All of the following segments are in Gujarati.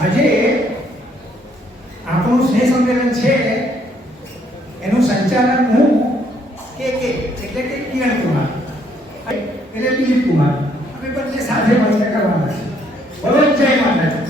આજે આપણું સ્નેહ સંમેલન છે એનું સંચાલન હું કે એટલે કે કિરણ કુમાર એટલે દિલીપ કુમાર અમે બંને સાથે મળીને કરવાના છે. બોલો જય માતાજી.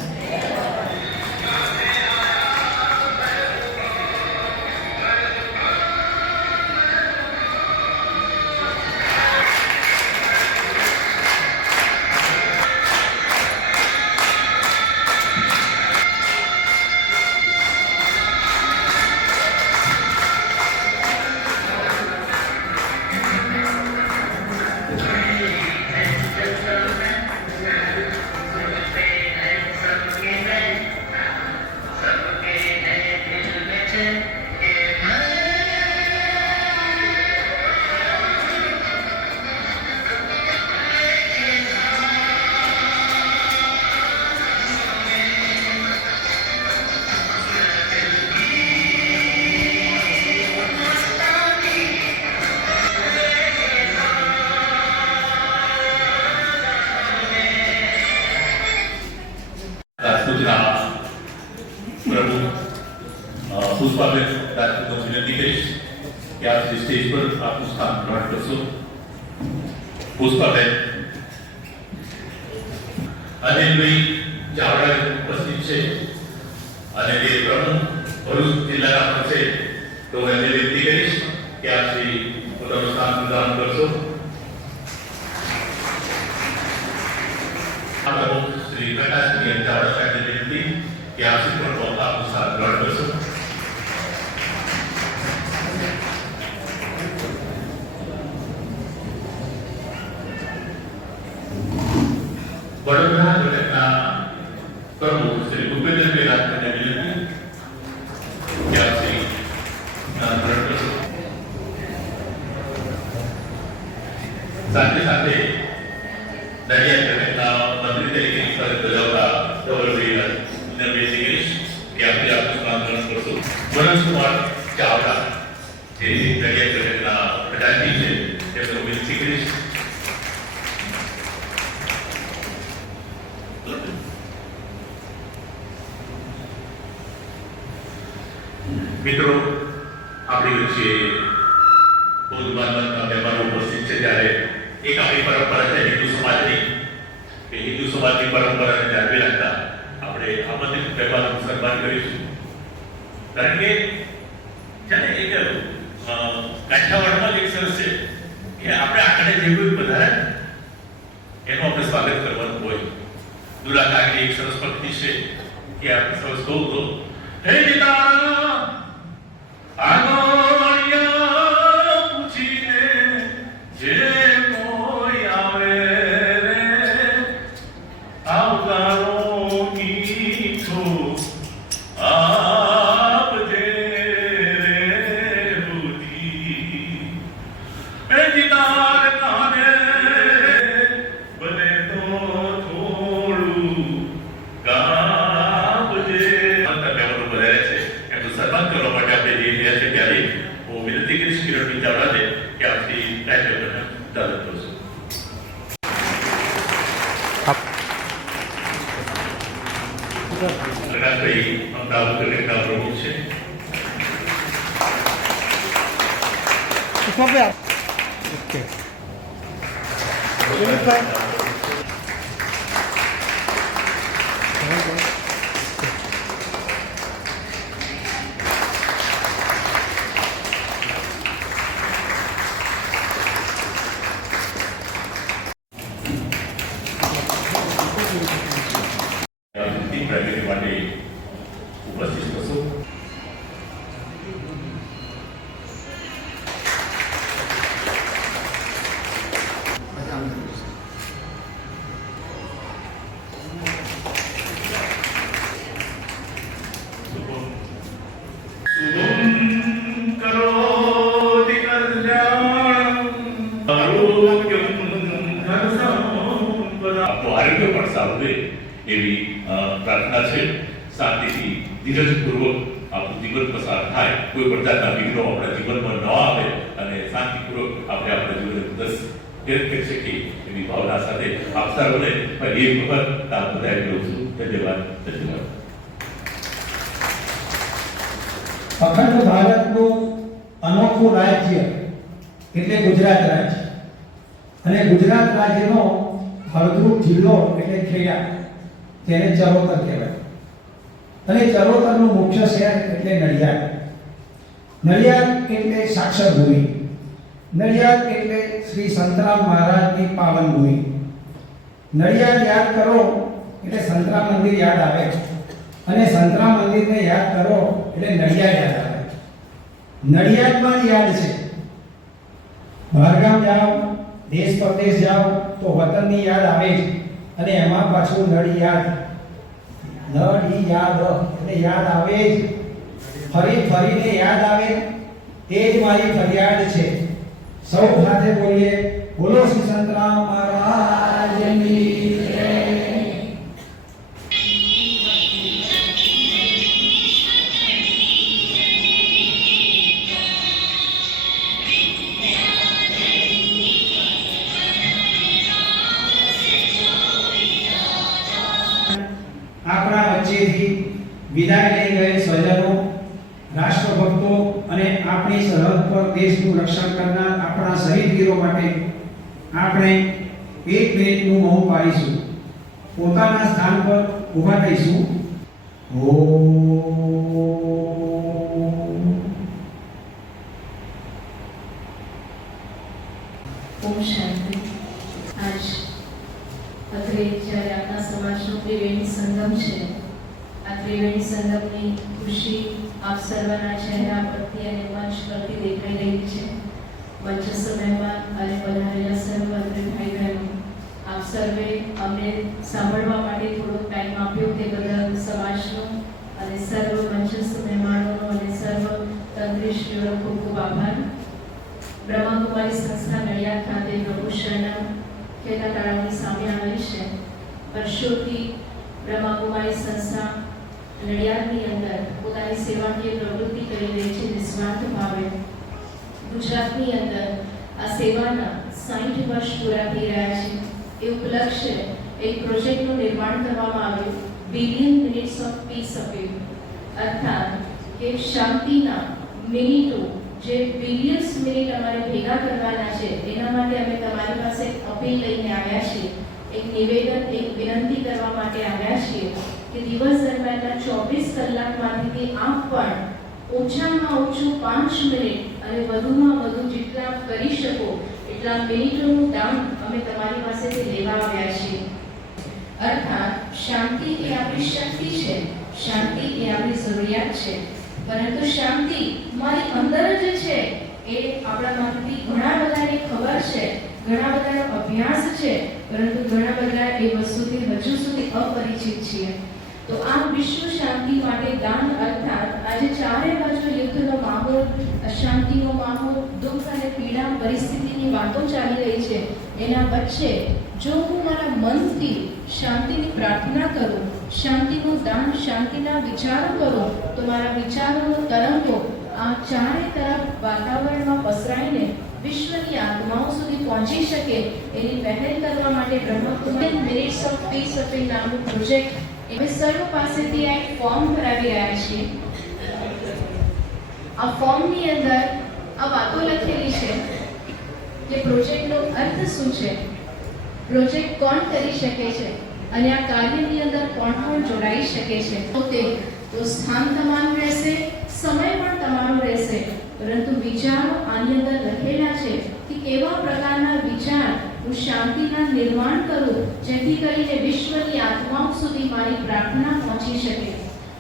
प्रमुख पुष्पाबेन राजपूतों की विनती करीश कि आप स्टेज पर आपનું સ્થાન ગ્રહણ કરશો. પુષ્પાબેન અનિલભાઈ ચાવડા ઉપસ્થિત છે અને તે પ્રમુખ ભરૂચ જિલ્લાના પણ છે, તો એમને વિનંતી કરીશ કે આપ શ્રી પોતાનું સ્થાન પ્રદાન કરશો. પ્રમુખ શ્રી પ્રકાશજી ચાવડા સાહેબને વિનંતી કે આપ શ્રી પણ આપનું સ્થાન ગ્રહણ કરશો. વડોદરા જગતના પ્રમુખ શ્રી ભૂપેન્દ્રભાઈ રાજપૂતને વિનંતી કે આપ શ્રી સ્થાન ગ્રહણ કરશો. સાથે સાથે નડિયાદ જગતના મંત્રી તરીકે ફરજ બજાવતા ધવલભાઈ વિનંતી કરીશ કે આપણે આપનું સ્થાન ગ્રહણ કરશો. મનોજકુમાર ચાવડા જે નડિયાદ જગતના પ્રધાનજી છે તેમનું વિનંતી કરીશ. મિત્રો, આપણી વચ્ચે બૌદ્ધવાદના મહેમાનો ઉપસ્થિત છે ત્યારે એક આપણી પરંપરા છે હિન્દુ સમાજની, કે હિન્દુ સમાજની પરંપરાને જાળવી રાખતા આપણે આમંત્રિત મહેમાનોનું સન્માન કરીશું. કારણ કે છે ને એક કાઠિયાવાડમાં એક સરસ છે કે આપણે આંકડે જેવું વધારે એનું આપણે સ્વાગત કરવાનું હોય. દુલાકાની એક સરસ પંક્તિ છે કે આપણે સરસ કહું તો હે પિતા આગોળિયા પૂછીને જે કોઈ આવે રે આવકારો મીઠો આપજે રે બુદ્ધિ હે પિતા કાને બને તો થોડું કાપજે. સન્માન કરવા માટે આપણે જઈ રહ્યા છે ત્યારે હું વિનંતી કરીશ કિરણભાઈ ચાવડાને કે આપની ટાઇટલ દાદા કરશો. પ્રકાશભાઈ અમદાવાદ જગતના પ્રમુખ છે. પ્રાઇમરી માટે ઉપસ્થિત થશો. આરોગ્ય પણ સારું રહે એવી પ્રાર્થના છે. શાંતિથી ધીરજપૂર્વક આપણું જીવન પસાર થાય, કોઈ પણ જાતના વિઘ્નો આપણા જીવનમાં ન આવે અને શાંતિપૂર્વક આપણે આપણા જીવનને વ્યક્ત કરી શકીએ એવી ભાવના સાથે આપ સર્વને ફરી એક વખત આપ બધાએ લઉં છું. ધન્યવાદ. અખંડ ભારતનું અનોખું રાજ્ય એટલે ગુજરાત રાજ્ય, અને ગુજરાત રાજ્યનો ફળદ્રુપ જિલ્લો એટલે ખેડા, જેને ચરોતર કહેવાય. અને ચરોતરનું મુખ્ય શહેર એટલે નડિયાદ. નડિયાદ એટલે સાક્ષર ભૂમિ. નડિયાદ એટલે શ્રી સંતરામ મહારાજની પાવન ભૂમિ. નડિયાદ યાદ કરો એટલે સંતરામ મંદિર યાદ આવે, અને સંતરામ મંદિરને યાદ કરો એટલે નડિયાદ યાદ આવે. નડિયાદમાં જ યાદ છે. બહારગામ જાઓ, દેશ પરદેશ જાઓ તો વતનની યાદ આવે જ, અને એમાં પાછું નડિયાદ એટલે યાદ આવે જ, ફરીને યાદ આવે. તે જ મારી ફરિયાદ છે. સૌ સાથે બોલીએ, બોલો શ્રી સંતરામ મહારાજની જય. આપણા વચ્ચેથી વિદાય લઈ ગયેલ સ્વજનો, રાષ્ટ્રભક્તો અને આપણી સરહદ પર દેશનું રક્ષણ કરનાર આપણા શહીદ વીરો માટે આપણે 1 મિનિટનું મૌન પાડીશું. પોતાના સ્થાન પર ઊભા થઈશું. ઓમ શાંતિ. આજ અત્રે જ્યારે આપણા સમાજનો ત્રિવેણી સંગમ છે, આ ત્રિવેણી સંગમની ખુશી આપ સર્વના ચહેરા પરથી અને મંચ પરથી દેખાઈ રહી છે. મંચસ્થ મહેમાન અને પધારેલા સર્વ અત્રે ભાઈ બહેનો, આપ સર્વે અમને સાંભળવા માટે થોડો ટાઈમ આપ્યો તે બદલ સમાજનો અને સર્વ મંચસ્થ મહેમાનોનો અને સર્વ તંત્રીશ્રીઓનો ખૂબ ખૂબ આભાર. બ્રહ્માકુમારી સંસ્થા નડિયાદ ખાતે પ્રભુ શરણમ ખેતા તળાવની સામે આવેલી છે. વર્ષોથી બ્રહ્માકુમારી સંસ્થા નડિયાદની અંદર પોતાની સેવાકીય પ્રવૃત્તિ કરી રહી છે નિસ્વાર્થ ભાવે. ગુજરાતની અંદર આ સેવાના 60 વર્ષ પૂરા થઈ રહ્યા છે. એ ઉપલક્ષે એક પ્રોજેક્ટનું નિર્માણ કરવામાં આવ્યું, billion minutes of piece appeal, અર્થાત કે શાંતિના મિનિટો જે બિલિયન્સ મિનિટ અમારે ભેગા કરવાના છે, એના માટે અમે તમારી પાસે અપીલ લઈને આવ્યા છીએ. એક નિવેદન, એક વિનંતી કરવા માટે આવ્યા છીએ કે દિવસ દરમિયાનના 24 કલાકમાંથી આપ પણ ઓછામાં ઓછું 5 મિનિટ અને વધુમાં વધુ જેટલા કરી શકો એટલા મિનિટોનું દાન અમે તમારી પાસેથી લેવા આવ્યા છીએ. અર્થાત શાંતિ એ આપણી શક્તિ છે, શાંતિ એ આપણી જરૂરિયાત છે, પરંતુ શાંતિ મારી અંદર જ છે એ આપણામાંથી ઘણા બધાને ખબર છે, ઘણા બધાનો અભ્યાસ છે, પરંતુ ઘણા બધા એ વસ્તુથી હજુ સુધી અપરિચિત છીએ. તો આ વિશ્વ શાંતિ માટે દાન, અર્થાત આજે ચારે બાજુ યુદ્ધનો માહોલ, અશાંતિનો માહોલ, દુઃખ અને પીડા પરિસ્થિતિની વાતો ચાલી રહી છે, એના વચ્ચે જો હું મારા મનથી શાંતિની પ્રાર્થના કરું, શાંતિનું દાન, શાંતિના વિચારો કરું, તો મારા વિચારોનો તરંગો આ ચારે તરફ વાતાવરણમાં પસરાઈને વિશ્વની આત્માઓ સુધી પહોંચી શકે એની પહેલ કરવા માટે Brahma Kumari minutes of piece appeal નામનું પ્રોજેક્ટ અમે સર્વ પાસેથી આ એક ફોર્મ ભરાવી રહ્યા છીએ. આ ફોર્મની અંદર આ વાતો લખેલી છે કે પ્રોજેક્ટનો અર્થ શું છે, પ્રોજેક્ટ કોણ કરી શકે છે અને આ કાર્યની અંદર કોણ કોણ જોડાઈ શકે છે. તો સ્થાન તમારું રહેશે, સમય પણ તમારો રહેશે, પરંતુ વિચારો આની અંદર લખેલા છે કે કેવા પ્રકારના વિચાર હું શાંતિના નિર્માણ કરું જેથી કરીને વિશ્વની આત્માઓ સુધી મારી પ્રાર્થના પહોંચી શકે.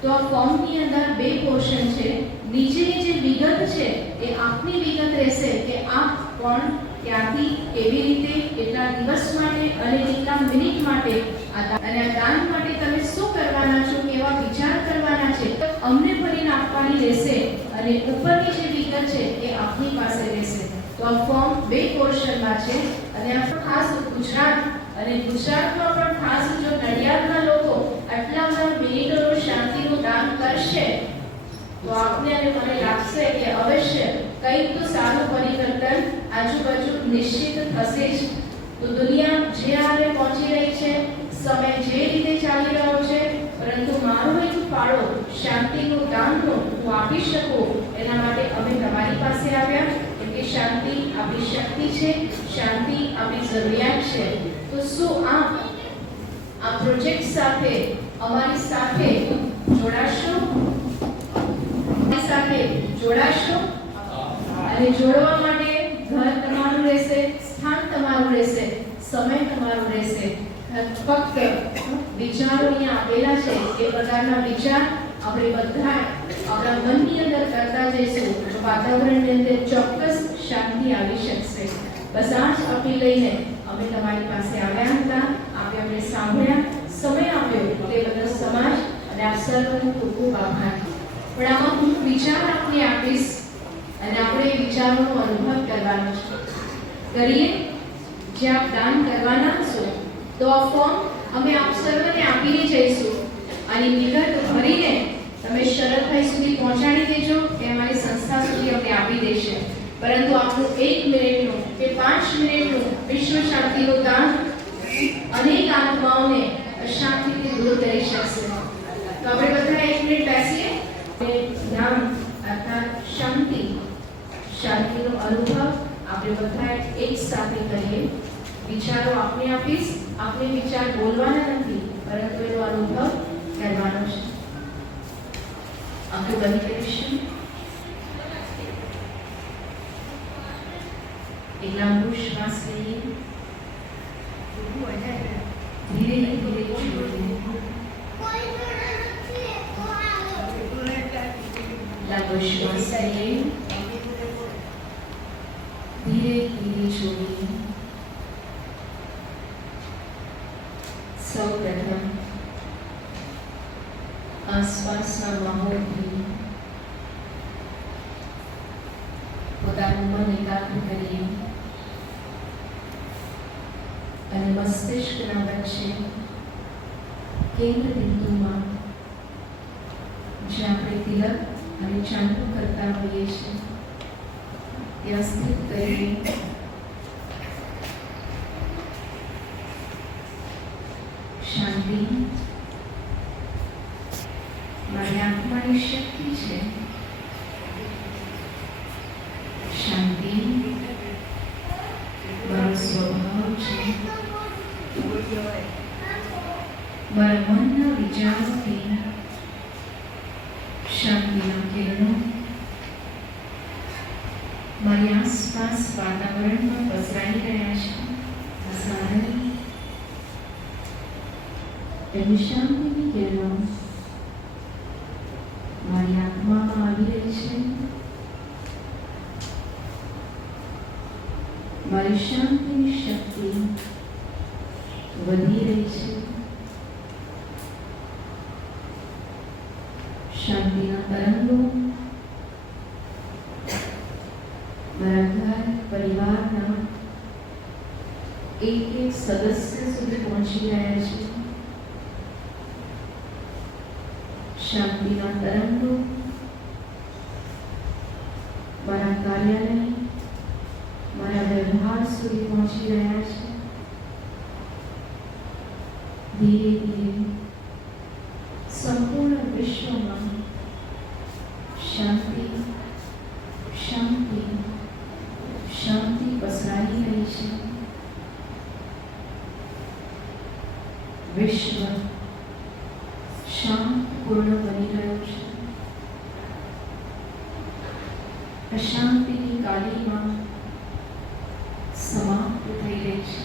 તો આ ફોર્મની અંદર 2 પોર્શન છે. નીચેની જે વિગત છે એ આપની વિગત રહેશે કે આપ કોણ, ક્યાંથી, કેવી રીતે, કેટલા દિવસ માટે અને કેટલા મિનિટ માટે અને આ દાન માટે તમે શું કરવાના છો, કેવા વિચાર કરવાના છે, અમને ફરીને આપવાની રહેશે. અને ઉપરની જે વિગત છે એ આપની પાસે રહેશે. તો આ ફોર્મ 2 પોર્શનમાં છે અને આ ખાસ ગુજરાત અને ગુજરાતમાં પણ ખાસ જો નડિયાદના લોકો આટલા બધા મિનિટોનું શાંતિનું દાન કરશે તો આપને અને મને લાગશે કે અવશ્ય કંઈક તો સારું પરિવર્તન આજુબાજુ નિશ્ચિત થશે જ. તો દુનિયા જે હારે પહોંચી રહી છે, સમય જે રીતે ચાલી રહ્યો છે, પરંતુ મારો એક ફાળો શાંતિનું દાનનો હું આપી શકું એના માટે અમે તમારી પાસે આવ્યા, કેમ કે શાંતિ આપણી શક્તિ છે, શાંતિ આપણી જરૂરિયાત છે. તો શું આ પ્રોજેક્ટ સાથે અમારી સાથે જોડાશો? અને જોડવા માટે ઘર તમારું રહેશે, સ્થાન તમારું રહેશે, સમય તમારું રહેશે. ફક્ત વિચારો અહીંયા આપેલા છે, એ પ્રકારના વિચાર આપણે બધા આપણા મનની અંદર કરતા જઈશું તો વાતાવરણની અંદર ચોક્કસ શાંતિ આવી શકશે. બસ આ જ અપીલ લઈને અમે તમારી પાસે આવ્યા હતા. આપે અમને સાંભળ્યા, સમય આપ્યો તે બદલ સમાજ અને આપ સર્વનો ખૂબ ખૂબ આભાર. પણ આમાં હું વિચાર આપને આપીશ અને આપણે એ વિચારોનો અનુભવ કરવાનો છે. કરીએ જે આપ દાન કરવાના છો તો આ ફોર્મ અમે આપ સર્વને આપીને જઈશું અને વિગત ભરીને તમે શરદભાઈ સુધી પહોંચાડી દેજો કે અમારી સંસ્થા સુધી અમને આપી દેશે. પરંતુ આપણું 1 મિનિટનું કે 5 મિનિટનું વિશ્વ શાંતિનું દાન અનેક આત્માઓને અશાંતિથી દૂર કરી શકશે. તો આપણે બધા 1 મિનિટ બેસીએ. નામ અર્થાત શાંતિનો અનુભવ આપણે બધા એક સાથે કરીએ. વિચારો આપને આપીશ, આપણે વિચાર બોલવાના નથી પરંતુ એનો અનુભવ કરવાનો છે. આંખો બંધ કરીશું. એક લાંબો શ્વાસ લઈએ, ધીરે ધીરે છોડીએ. લાંબો શ્વાસ લઈએ, ધીરે ધીરે છોડીએ. સૌપ્રથમ આસપાસના માહોલથી પોતાનું મન એકાગ્ર કરીએ અને મસ્તિષ્કના વચ્ચે કેન્દ્ર બિંદુમાં જ્યાં આપણે તિલક અને ચાંદલો કરતા હોઈએ છીએ ત્યાં સ્થિત કરીએ. શાંતિ મારી આત્માની શક્તિ છે. શાંતિ મારો સ્વભાવ છે. મારા મનના વિચારોથી શાંતિના કિરણો મારી આસપાસ વાતાવરણમાં પસરાઈ રહ્યા છે. તેની શાંતિની કિરણો મારી આત્મામાં આવી રહી છે. મારી શાંતિની શક્તિ વધી રહી છે. શાંતિના તરંગો મારા ઘર પરિવારના એક એક સદસ્ય સુધી પહોંચી રહ્યા છે. શાંતિના તરંગો મારા કાર્યાલય, મારા વ્યવહાર સુધી પહોંચી રહ્યા છે. ધીરે ધીરે સંપૂર્ણ વિશ્વમાં શાંતિ શાંતિ શાંતિ પસરાઈ રહી છે. વિશ્વ શાંતપૂર્ણ બની રહ્યું છે. અશાંતિની કાલીમાં સમાપ્ત થઈ રહી છે.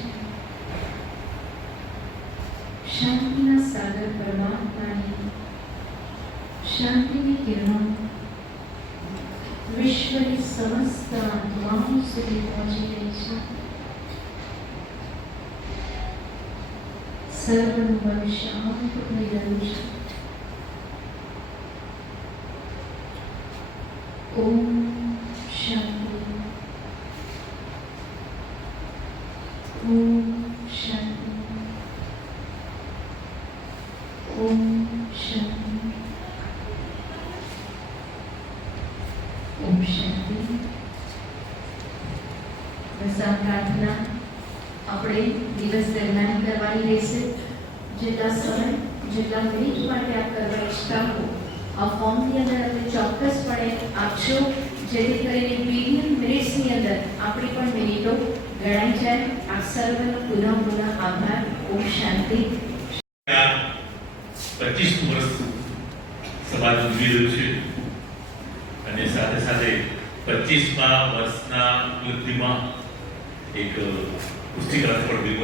શાંતિના સાગર પરમાત્માની શાંતિની કિરણો વિશ્વની સમસ્ત આત્માઓ સુધી પહોંચી રહી છે. સર્વનું મન શાંત થઈ રહ્યું છે. ઓમ શાંતિ. ઓમ શાંતિ. ઓમ શાંતિ. ઓમ શાંતિ. બસ આ પ્રાર્થના આપણે દિવસ દરમિયાન કરવાની રહેશે. જેટલા સમય જેટલા મિનિટ માટે આપ કરવા ઈચ્છતા હો આ ફોર્મની અંદર આપણે ચોક્કસપણે આપશો, જેથી કરીને બિલિયન મિનિટ્સની અંદર આપણી પણ મિનિટો ગણાઈ જાય. આપ સર્વનો પુનઃ આભાર. ઓમ શાંતિ. 25 વર્ષ સમાજ ઉજવી રહ્યું છે અને સાથે સાથે 25મા વર્ષના યુદ્ધમાં એક પુસ્તિકા પણ બી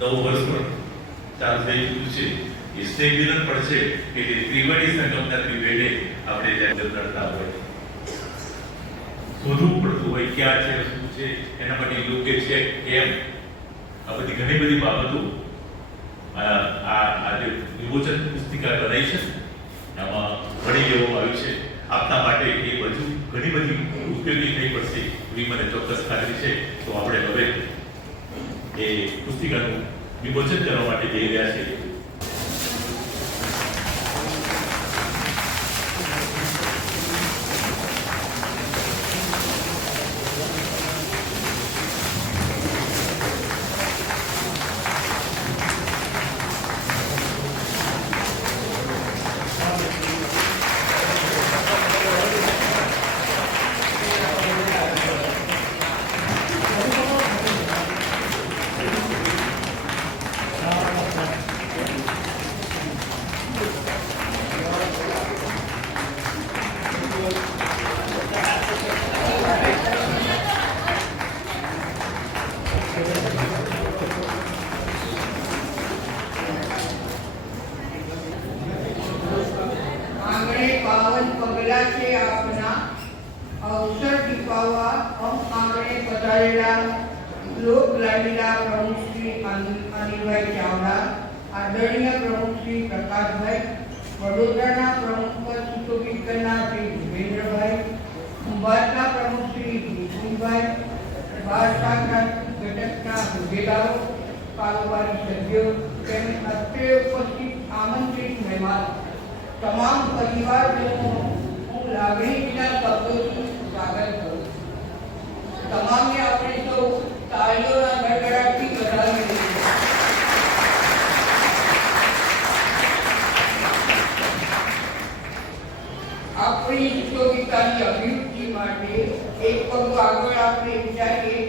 9 વર્ષ પર ચાલુ થઈ ચૂક્યું છે. એ સ્નેહ મિલન પણ છે કે તે ત્રિવેણી સંગમના ત્રિવેણે આપણે ત્યાં લડતા હોય, શોધવું પડતું હોય ક્યાં છે શું છે, એના માટે યોગ્ય છે કેમ, આ બધી ઘણી બધી બાબતો આજે વિમોચન પુસ્તિકા બનાવી છે. આમાં ઘણી એવું આવ્યું છે આપના માટે એ બધું ઘણી બધી ઉપયોગી થઈ પડશે એવી મને ચોક્કસ ખાતરી છે. તો આપણે હવે એ પુસ્તિકાનું વિમોચન કરવા માટે જઈ રહ્યા છીએ. पावन पगला से आपना अवसर दीपावा हम आंगणे पधारेला लोक लाडीला प्रमुख श्री अनिलभाई चावड़ा, आदरणीय प्रमुख श्री प्रकाशभाई, वडोदराना प्रमुख पद सुशोभित करना श्री भूपेन्द्रभाई, कुंभारना प्रमुख श्री विपुलभाई, बाळशास्त्र घटकना होद्देदारो, कारोबारी सभ्यों તેમજ અત્રે ઉપસ્થિત આમંત્રિત મહેમાન તમામ પરિવારજનો હું લાગણી વિના શબ્દોથી સ્વાગત કરું. તમામને આપણે સૌ તાળીઓના ગડગડાટથી વધાવી દઈએ. આપણી સુશોભિતાની અભિવૃદ્ધિ માટે એક પગલું આગળ આપણે વિચારીએ.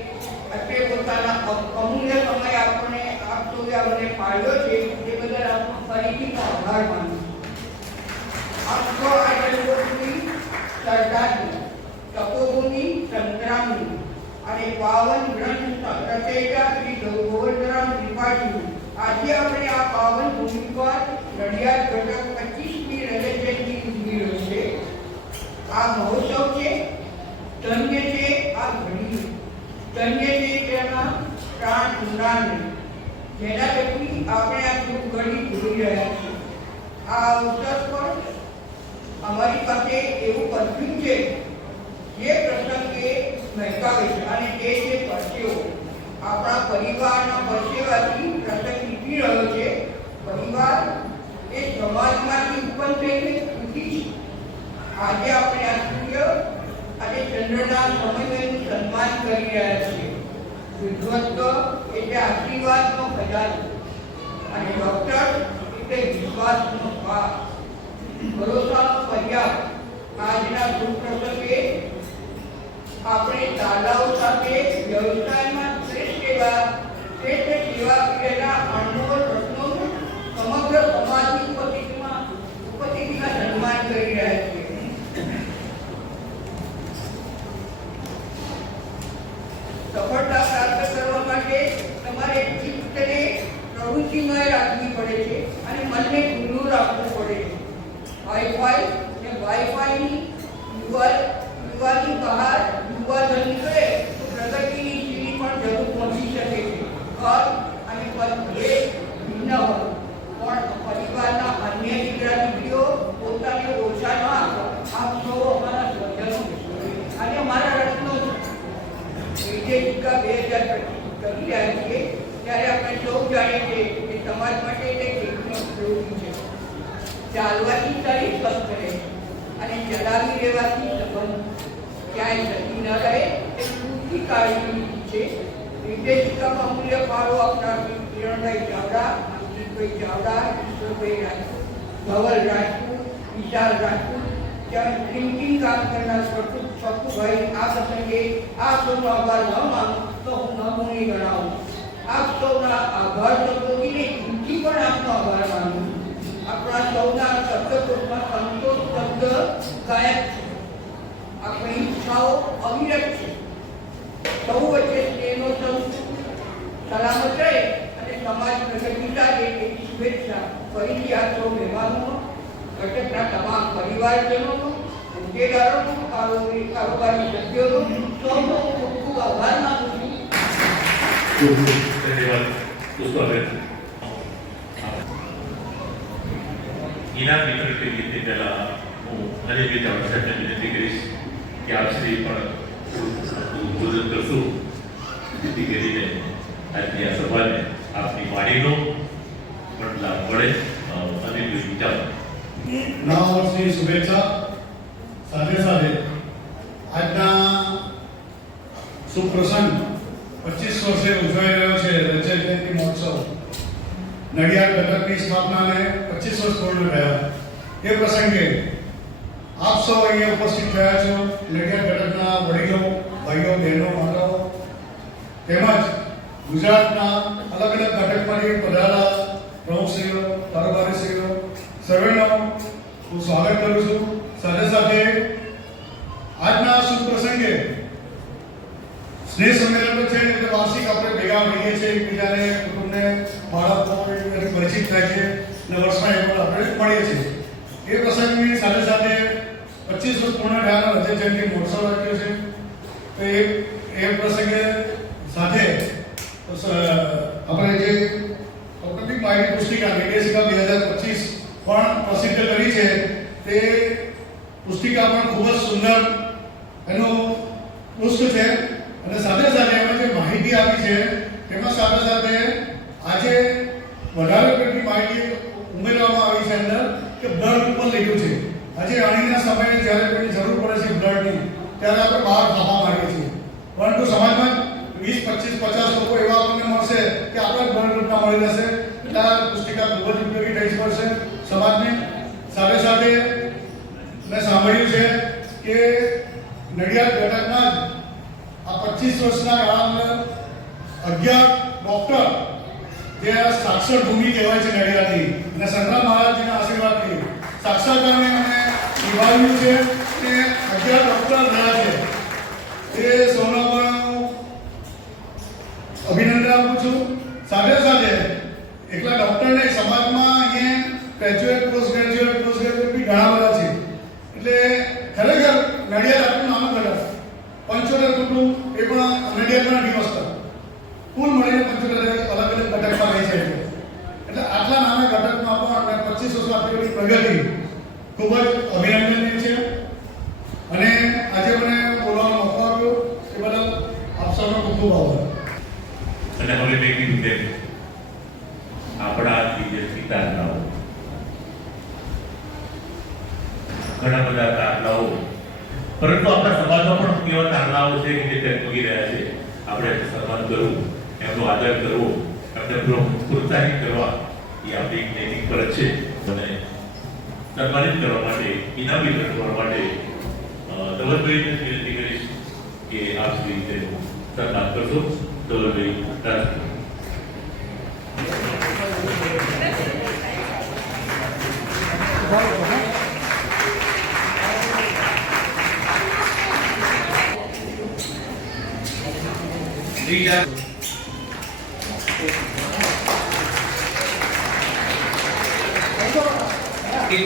અત્રે પોતાના અમૂલ્ય સમય આપણે આપ સૌએ અમને ફાળવ્યો છે તે બદલ આપણો ફરીથી આભાર માનું. आपको आदरणीय सरदारजी तपोभूमि संग्रामनी અને પાવન ગ્રંથ રચયિતા શ્રી ગોવર્ધનરામ ત્રિપાઠી આજે આપણે આ પાવન ભૂમિ પર રડિયાદ ઘટક 25મી રજત જયંતિ ઉજવી રહ્યો છે. આ મહોત્સવ છે, ધન્ય છે આ ઘડી, ધન્ય છે તેમાં પ્રાણ ઉડાન જેના થકી આપણે આ શુભ ઘડી જોઈ રહ્યા છીએ. આ અવસર પર અમારી પાસે એવું પરફ્યુમ છે જે પ્રસંગે મહેકાવે છે અને તે છે પરસેવો. આપણા પરિવારના પરસેવાથી પ્રસંગ નીકળી રહ્યો છે. પરિવાર એ સમાજમાંથી ઉત્પન્ન થઈને ખુશી છે. આજે આપણે આ સૂર્ય અને ચંદ્રના સમન્વયનું સન્માન કરી રહ્યા છીએ. વિદ્વત્વ એટલે આશીર્વાદનો ખજાનો અને ડોક્ટર એટલે વિશ્વાસનો ભાવ, ભરોસાનો પર્યાપ્ત. આજના શુભ પ્રસંગે આપણે દાદાઓ સાથે વ્યવસાયમાં શ્રેષ્ઠ સેવા કરેલા અનમોલ રત્નોનું સમગ્ર સમાજની ઉપસ્થિતિમાં સન્માન કરી રહ્યા છીએ. સફળતા પ્રાપ્ત કરવા માટે તમારે ચિત્તને પ્રવૃત્તિમય રાખવી પડે છે અને મનને ખુલ્લું રાખવું પડે છે. વાઈફાઈની યુવાની બહાર યુવાધન નીકળે તો પ્રગતિની સીડી પણ જરૂર પહોંચી શકે છે. ઘર અને પદ ભિન્ન હોય પણ પરિવારના અન્ય દીકરા દીકરીઓ પોતાને ઓછા ન આપો. આપ સૌ અમારા સ્વજનો અને અમારા રત્નો વિજયિકા 2025 કરી રહ્યા છીએ ત્યારે આપણે સૌ જાણીએ છીએ કે સમાજ માટે તે કેટલું ઉપયોગી છે. ચાલવાથી શરીર સ્વસ્થ રહે અને ચલાવી લેવાથી સંબંધ ક્યાંય જતી ન રહે તે દૂરથી કાળજી છે. નિર્દેશિકામાં અમૂલ્ય ફાળો આપનાર કિરણભાઈ ચાવડા, અજીતભાઈ ચાવડા, ઈશ્વરભાઈ રાજપૂત, ધવલ રાજપૂત, વિશાલ રાજપૂત, ત્યાં પ્રિન્ટિંગ કામ કરનાર શકુભાઈ, આ પ્રસંગે આ સૌનો આભાર ન માનું તો હું ન ગુણી ગણાવું. આપ સૌના આભાર શબ્દોથી નહીં, દિલથી પણ આપનો આભાર માનું. આપણા સૌના શબ્દકોશમાં સંતોષ શબ્દ ગાયબ છે. આપણી ઈચ્છાઓ અવિરત છે. સૌ વચ્ચે સ્નેહનો સલામત રહે અને સમાજ પ્રગતિ સાધે એવી શુભેચ્છા ફરીથી આ સૌ મહેમાનોનો, ઘટકના તમામ પરિવારજનોનો, હોદ્દેદારોનો, કારોબારી સભ્યોનો સૌનો ખૂબ ખૂબ આભાર માનું છું. ધન્યવાદ दोस्तों. હવે ઇનામ વિતરણ કરીએ તે પહેલા હું અનિલભાઈ ચાવડા સાહેબને વિનંતી કરીશ કે આપ શ્રી પણ ઉદ્બોધન કરશું, જેથી કરીને આજની આ સભાને આપની વાણીનો પણ લાભ મળે. અનિલભાઈ ચાવડા. નવા વર્ષની શુભેચ્છા. સાથે સાથે આજના શુભ પ્રસંગ 25 વર્ષે ઉજવાઈ રહ્યો છે રજત જયંતિ મહોત્સવ. નડિયાદ ઘટકની સ્થાપનાને 25 વર્ષ પૂર્ણ થયા. એ પ્રસંગે આપ સૌ અહીંયા ઉપસ્થિત થયા છો. નડિયાદ ઘટકના વડીલો, ભાઈઓ, બહેનો, માતાઓ તેમજ ગુજરાતના અલગ અલગ ઘટકમાંથી પધારેલા પ્રમુખશ્રીઓ, કારોબારીશ્રીઓ સર્વેનો હું સ્વાગત કરું છું. સાથે સાથે આજના શુભ પ્રસંગે સ્નેહ સંમેલન છે એટલે વાર્ષિક આપણે ભેગા મળીએ છીએ, એકબીજાને, કુટુંબને, બાળકો પરિચિત થાય છે અને વર્ષમાં એક વાર આપણે મળીએ છીએ. એ પ્રસંગની સાથે સાથે 25 વર્ષ પૂર્ણ થયાનો રજત જયંતિ મહોત્સવ રાખ્યો છે. તો એ પ્રસંગે સાથે આપણે જે કૌટુંબિક માહિતી પુસ્તિકા નિર્દેશિકા 2025 પણ પ્રસિદ્ધ કરી છે. તે પુસ્તિકા પણ ખૂબ જ સુંદર એનું પુસ્તક છે અને સાથે સાથે એમાં જે માહિતી આપી છે તેમાં સાથે સાથે આજે વધારે પડતી માહિતી ઉમેરવામાં આવી છે અંદર કે બ્લડ ઉપર લખ્યું છે. આજે અણીના સમયે જ્યારે કોઈની જરૂર પડે છે બ્લડની, ત્યારે આપણે બહાર ફાફા મારીએ છીએ, પરંતુ સમાજમાં 20, 25, 50 લોકો એવા આપણને મળશે કે આપણા બ્લડ ગ્રુપના મળી જશે. એટલે આ પુસ્તિકા ખૂબ જ ઉપયોગી થઈ પડશે સમાજને. સાથે સાથે મેં સાંભળ્યું છે કે નડિયાદ ઘટકના આ 25 વર્ષના ગાળામાં 11 ડોક્ટર જે સાક્ષર ભૂમિ કહેવાય છે નડિયાદની, અને સંતરામ મહારાજજીના આશીર્વાદથી સાક્ષરતાને અમે નિભાવ્યું છે અને 11 ડોક્ટર રહ્યા છે. એ સૌનો પણ અભિનંદન આપું છું. સાથે સાથે એકલા ડોક્ટર નહીં, સમાજમાં અહીંયા ગ્રેજ્યુએટ, પોસ્ટ ગ્રેજ્યુએટ બી ઘણા બધા છે. એટલે ખરેખર નડિયાદ આટલું નાનું ઘટક, 75 કુટુંબ એ પણ નડિયાદના નિવાસતા, કુલ મળીને 75 અલગ અલગ ઘટકમાં રહે છે. એટલે આટલા નાના ઘટકમાં પણ 25 વર્ષ આપણી પ્રગતિ ખૂબ જ અભિનંદનીય છે. અને આજે મને બોલવાનો મોકો આપ્યો એ બદલ આપ સૌનો ખૂબ ખૂબ આભાર. અને હવે મેં કીધું તેમ આપણા દિવ્યથી તારલાઓ, ઘણા બધા તારલાઓ, પરંતુ આપણા સમાજમાં પણ કેવા તારલાઓ છે કે જે મૂકી રહ્યા છે. આપણે સન્માન કરવું, એમનો આદર કરવો, એમને પ્રોત્સાહિત કરવા એ આપણી નૈતિક ફરજ છે. અને સન્માનિત કરવા માટે, ઇનામ વિતરણ કરવા માટે ધવલભાઈને વિનંતી કરીશ કે આપ સુધી તેનું સન્માન કરશો. ધવલભાઈ રાજપૂત.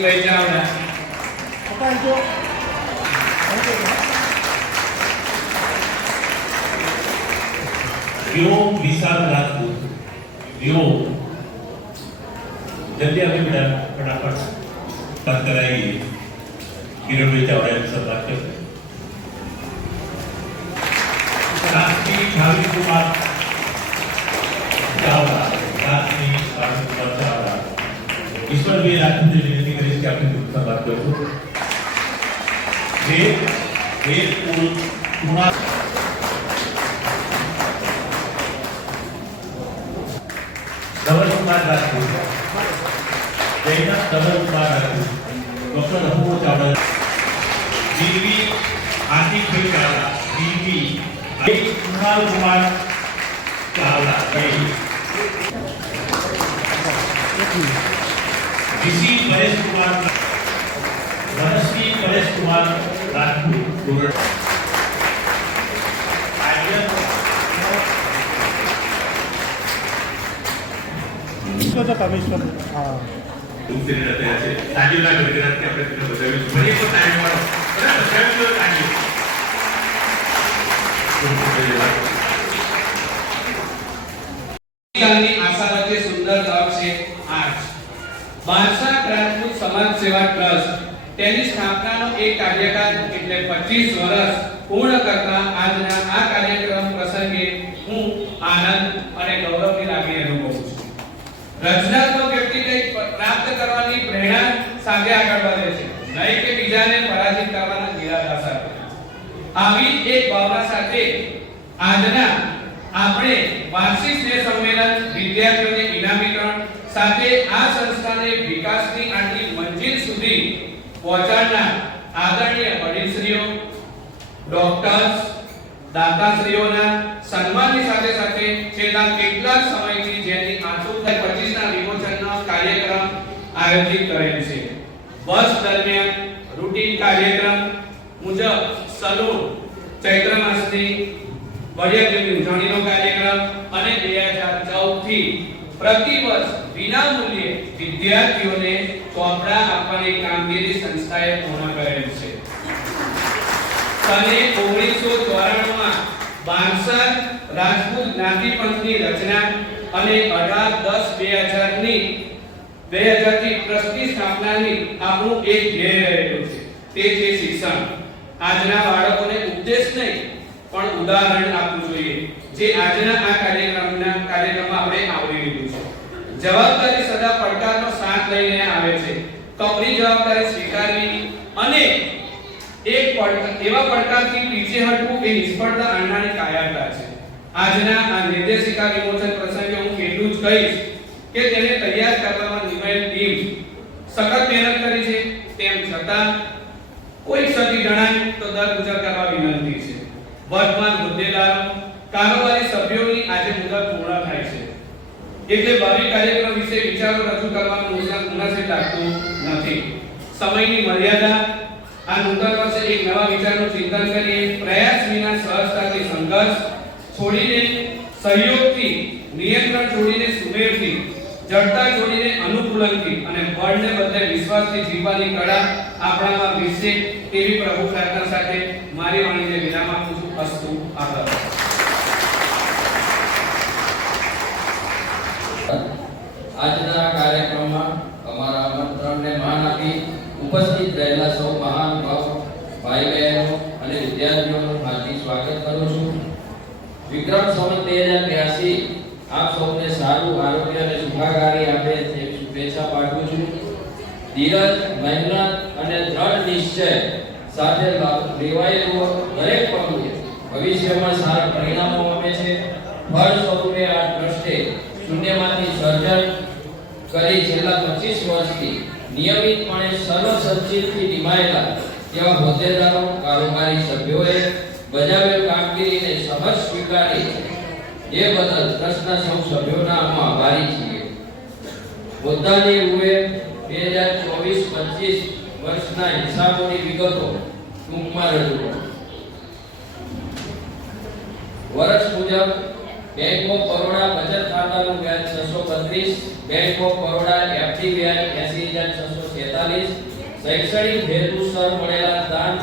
ભાઈ ચાવડા, વ્યોમ વિશાલ રાજપૂત. વ્યોમ જલ્દી આપણે બેટા ફટાફટ વાત કરાવીએ. કિરણભાઈ ચાવડાનું સન્માન કરશે. રાજની ભાવિક કુમાર ચાવડા, રાજની ભાવિક કુમાર ચાવડા. ઈશ્વરભાઈ રાજપૂતને વિનંતી કરીશ કે આપણે સન્માન કરશો. વેદ કુમાર ધવલકુમાર રાજપૂત, જૈનબ ધવલકુમાર રાજપૂત, ડોક્ટર અપૂર્વ ચાવડા, દીવી આતિકભાઈ ચાવડા, દીવી કુમાર ચાવડા, ऋषि परेश कुमार, वनश्री परेश कुमार राजपूत, दूसरी रहते हैं ताजीला करके रहते हैं अपने पिता बजावे बड़ी को टाइम मारो बराबर टाइम लो ताजी ની આશા વચ્ચે સુંદર તક છે આજ બાદશાહ રાજપૂત સમાજ સેવા ટ્રસ્ટ તેની સ્થાપનાનો એક કાર્યકાળ એટલે 25 વર્ષ પૂર્ણ કરતા આજના આ કાર્યક્રમ પ્રસંગે હું આનંદ અને ગૌરવની લાગણી અનુભવું છું. રચનાત્મક વ્યક્તિ કંઈક પ્રાપ્ત કરવાની પ્રેરણા સાથે આગળ વધે છે, નહીં કે બીજાને પરાજિત કરવાના ઈરાદા સાથે. આવી એક ભાવના સાથે આજના આપણે વાર્ષિક સ્નેહ સંમેલન વિદ્યાર્થીઓને ઇનામ વિતરણ સાથે આ સંસ્થાને વિકાસની આટલી મંજિલ સુધી પહોંચાડનાર આદરણીય વડીલશ્રીઓ, ડોક્ટર્સ, દાતાશ્રીઓના સન્માનની સાથે સાથે છેલ્લા કેટલાક સમયથી જેની આતુરતા 25ના વિમોચનનો કાર્યક્રમ આયોજિત કરેલ છે. વર્ષ દરમિયાન રૂટીન કાર્યક્રમ મુજબ સલૂન, ચૈત્ર માસની વડિયાદની ઉજવણીનો કાર્યક્રમ અને 2014 થી પ્રતિ વર્ષ વિનામૂલ્યે વિદ્યાર્થીઓને ચોપડા આપવાની કામગીરી સંસ્થાએ પૂર્ણ કરેલ છે. સને 1994 માં બાદશાહ રાજપૂત જ્ઞાતિ પંથની રચના અને 18-10-2000 થી ટ્રસ્ટની સ્થાપનાની આપણું એક ધ્યેય રહેલું છે, તે છે શિક્ષણ. આજના બાળકોને ઉપદેશ નહીં પણ ઉદાહરણ આપવું જોઈએ, જે આજના આ કાર્યક્રમમાં આપણે આવરી લીધું છે. જવાબદારી સદા પડકારનો સાથ લઈને આવે છે. કપરી જવાબદારી સ્વીકારવી અને એવા પડકારથી પીછે હટવું એ નિષ્ફળતા આણનારી કાયરતા છે. આજના આ નિર્દેશિકા વિમોચન પ્રસંગે હું એટલું જ કહીશ કે તેને તૈયાર કરવામાં નિમેલ ટીમ સખત મહેનત કરી છે, તેમ છતાં કોઈ ક્ષતિ જણાય તો દરગુજર કરવા વિનંતી છે. વર્તમાન હોદ્દેદારો, કારોબારી સભ્યોની આજે મુદત પૂર્ણ થાય છે, એટલે ભાવિ કાર્યક્રમ વિશે વિચારો રજૂ કરવાનું મુનાસિબ લાગતું નથી. સમયની મર્યાદા, આ નૂતન વર્ષે એક નવા વિચારનું ચિંતન કરીએ. પ્રયાસ વિના સહજતાથી સંઘર્ષ છોડીને સહયોગથી, નિયંત્રણ છોડીને સુમેળથી, જડતા છોડીને અનુકૂલનથી અને બળને બદલે વિશ્વાસથી જીવવાની કળા આપણામાં વિકસે તેવી પ્રભુ પ્રાર્થના સાથે મારી વાણીને વિરામ આપું છું. અસ્તુ. આભાર. આજના કાર્યક્રમમાં અમારા આમંત્રણને માન આપી ઉપસ્થિત રહેલા સૌ મહાનુભાવ ભાઈ બહેનો અને વિદ્યાર્થીઓનું હાર્દિક સ્વાગત કરું છું. વિક્રમ સંવત 2082 આપ સૌને સારું આરોગ્ય અને સુખાકારી આપે તેવી શુભેચ્છા પાઠવું છું. ધીરજ, મહેનત અને દ્રઢ નિશ્ચય સાથે લેવાયેલું દરેક પગલું ભવિષ્યમાં સારા પરિણામો આપે છે. ફળ સ્વરૂપે આ ટ્રસ્ટે શૂન્યમાંથી સર્જન કરી છેલ્લા 25 વર્ષથી નિયમિતપણે સર્વસજ્જથી નિભાયેલા તેવા હોદ્દેદારો, કારોબારી સભ્યોએ બજાવેલ કામગીરીને સહજ સ્વીકારી એ બદલ ટ્રસ્ટના સૌ સભ્યોના અમે આભારી છીએ. હોદ્દાની રૂએ 2024-25 વર્ષના હિસાબોની વિગતો ટૂંકમાં રજૂ કરો. વર્ષ મુજબ બેંક ઓફ બરોડા બચત ખાતાનું વ્યાજ 632, બેંક ઓફ બરોડા એફડી વ્યાજ 80646, શૈક્ષણિક હેતુસર મળેલા દાન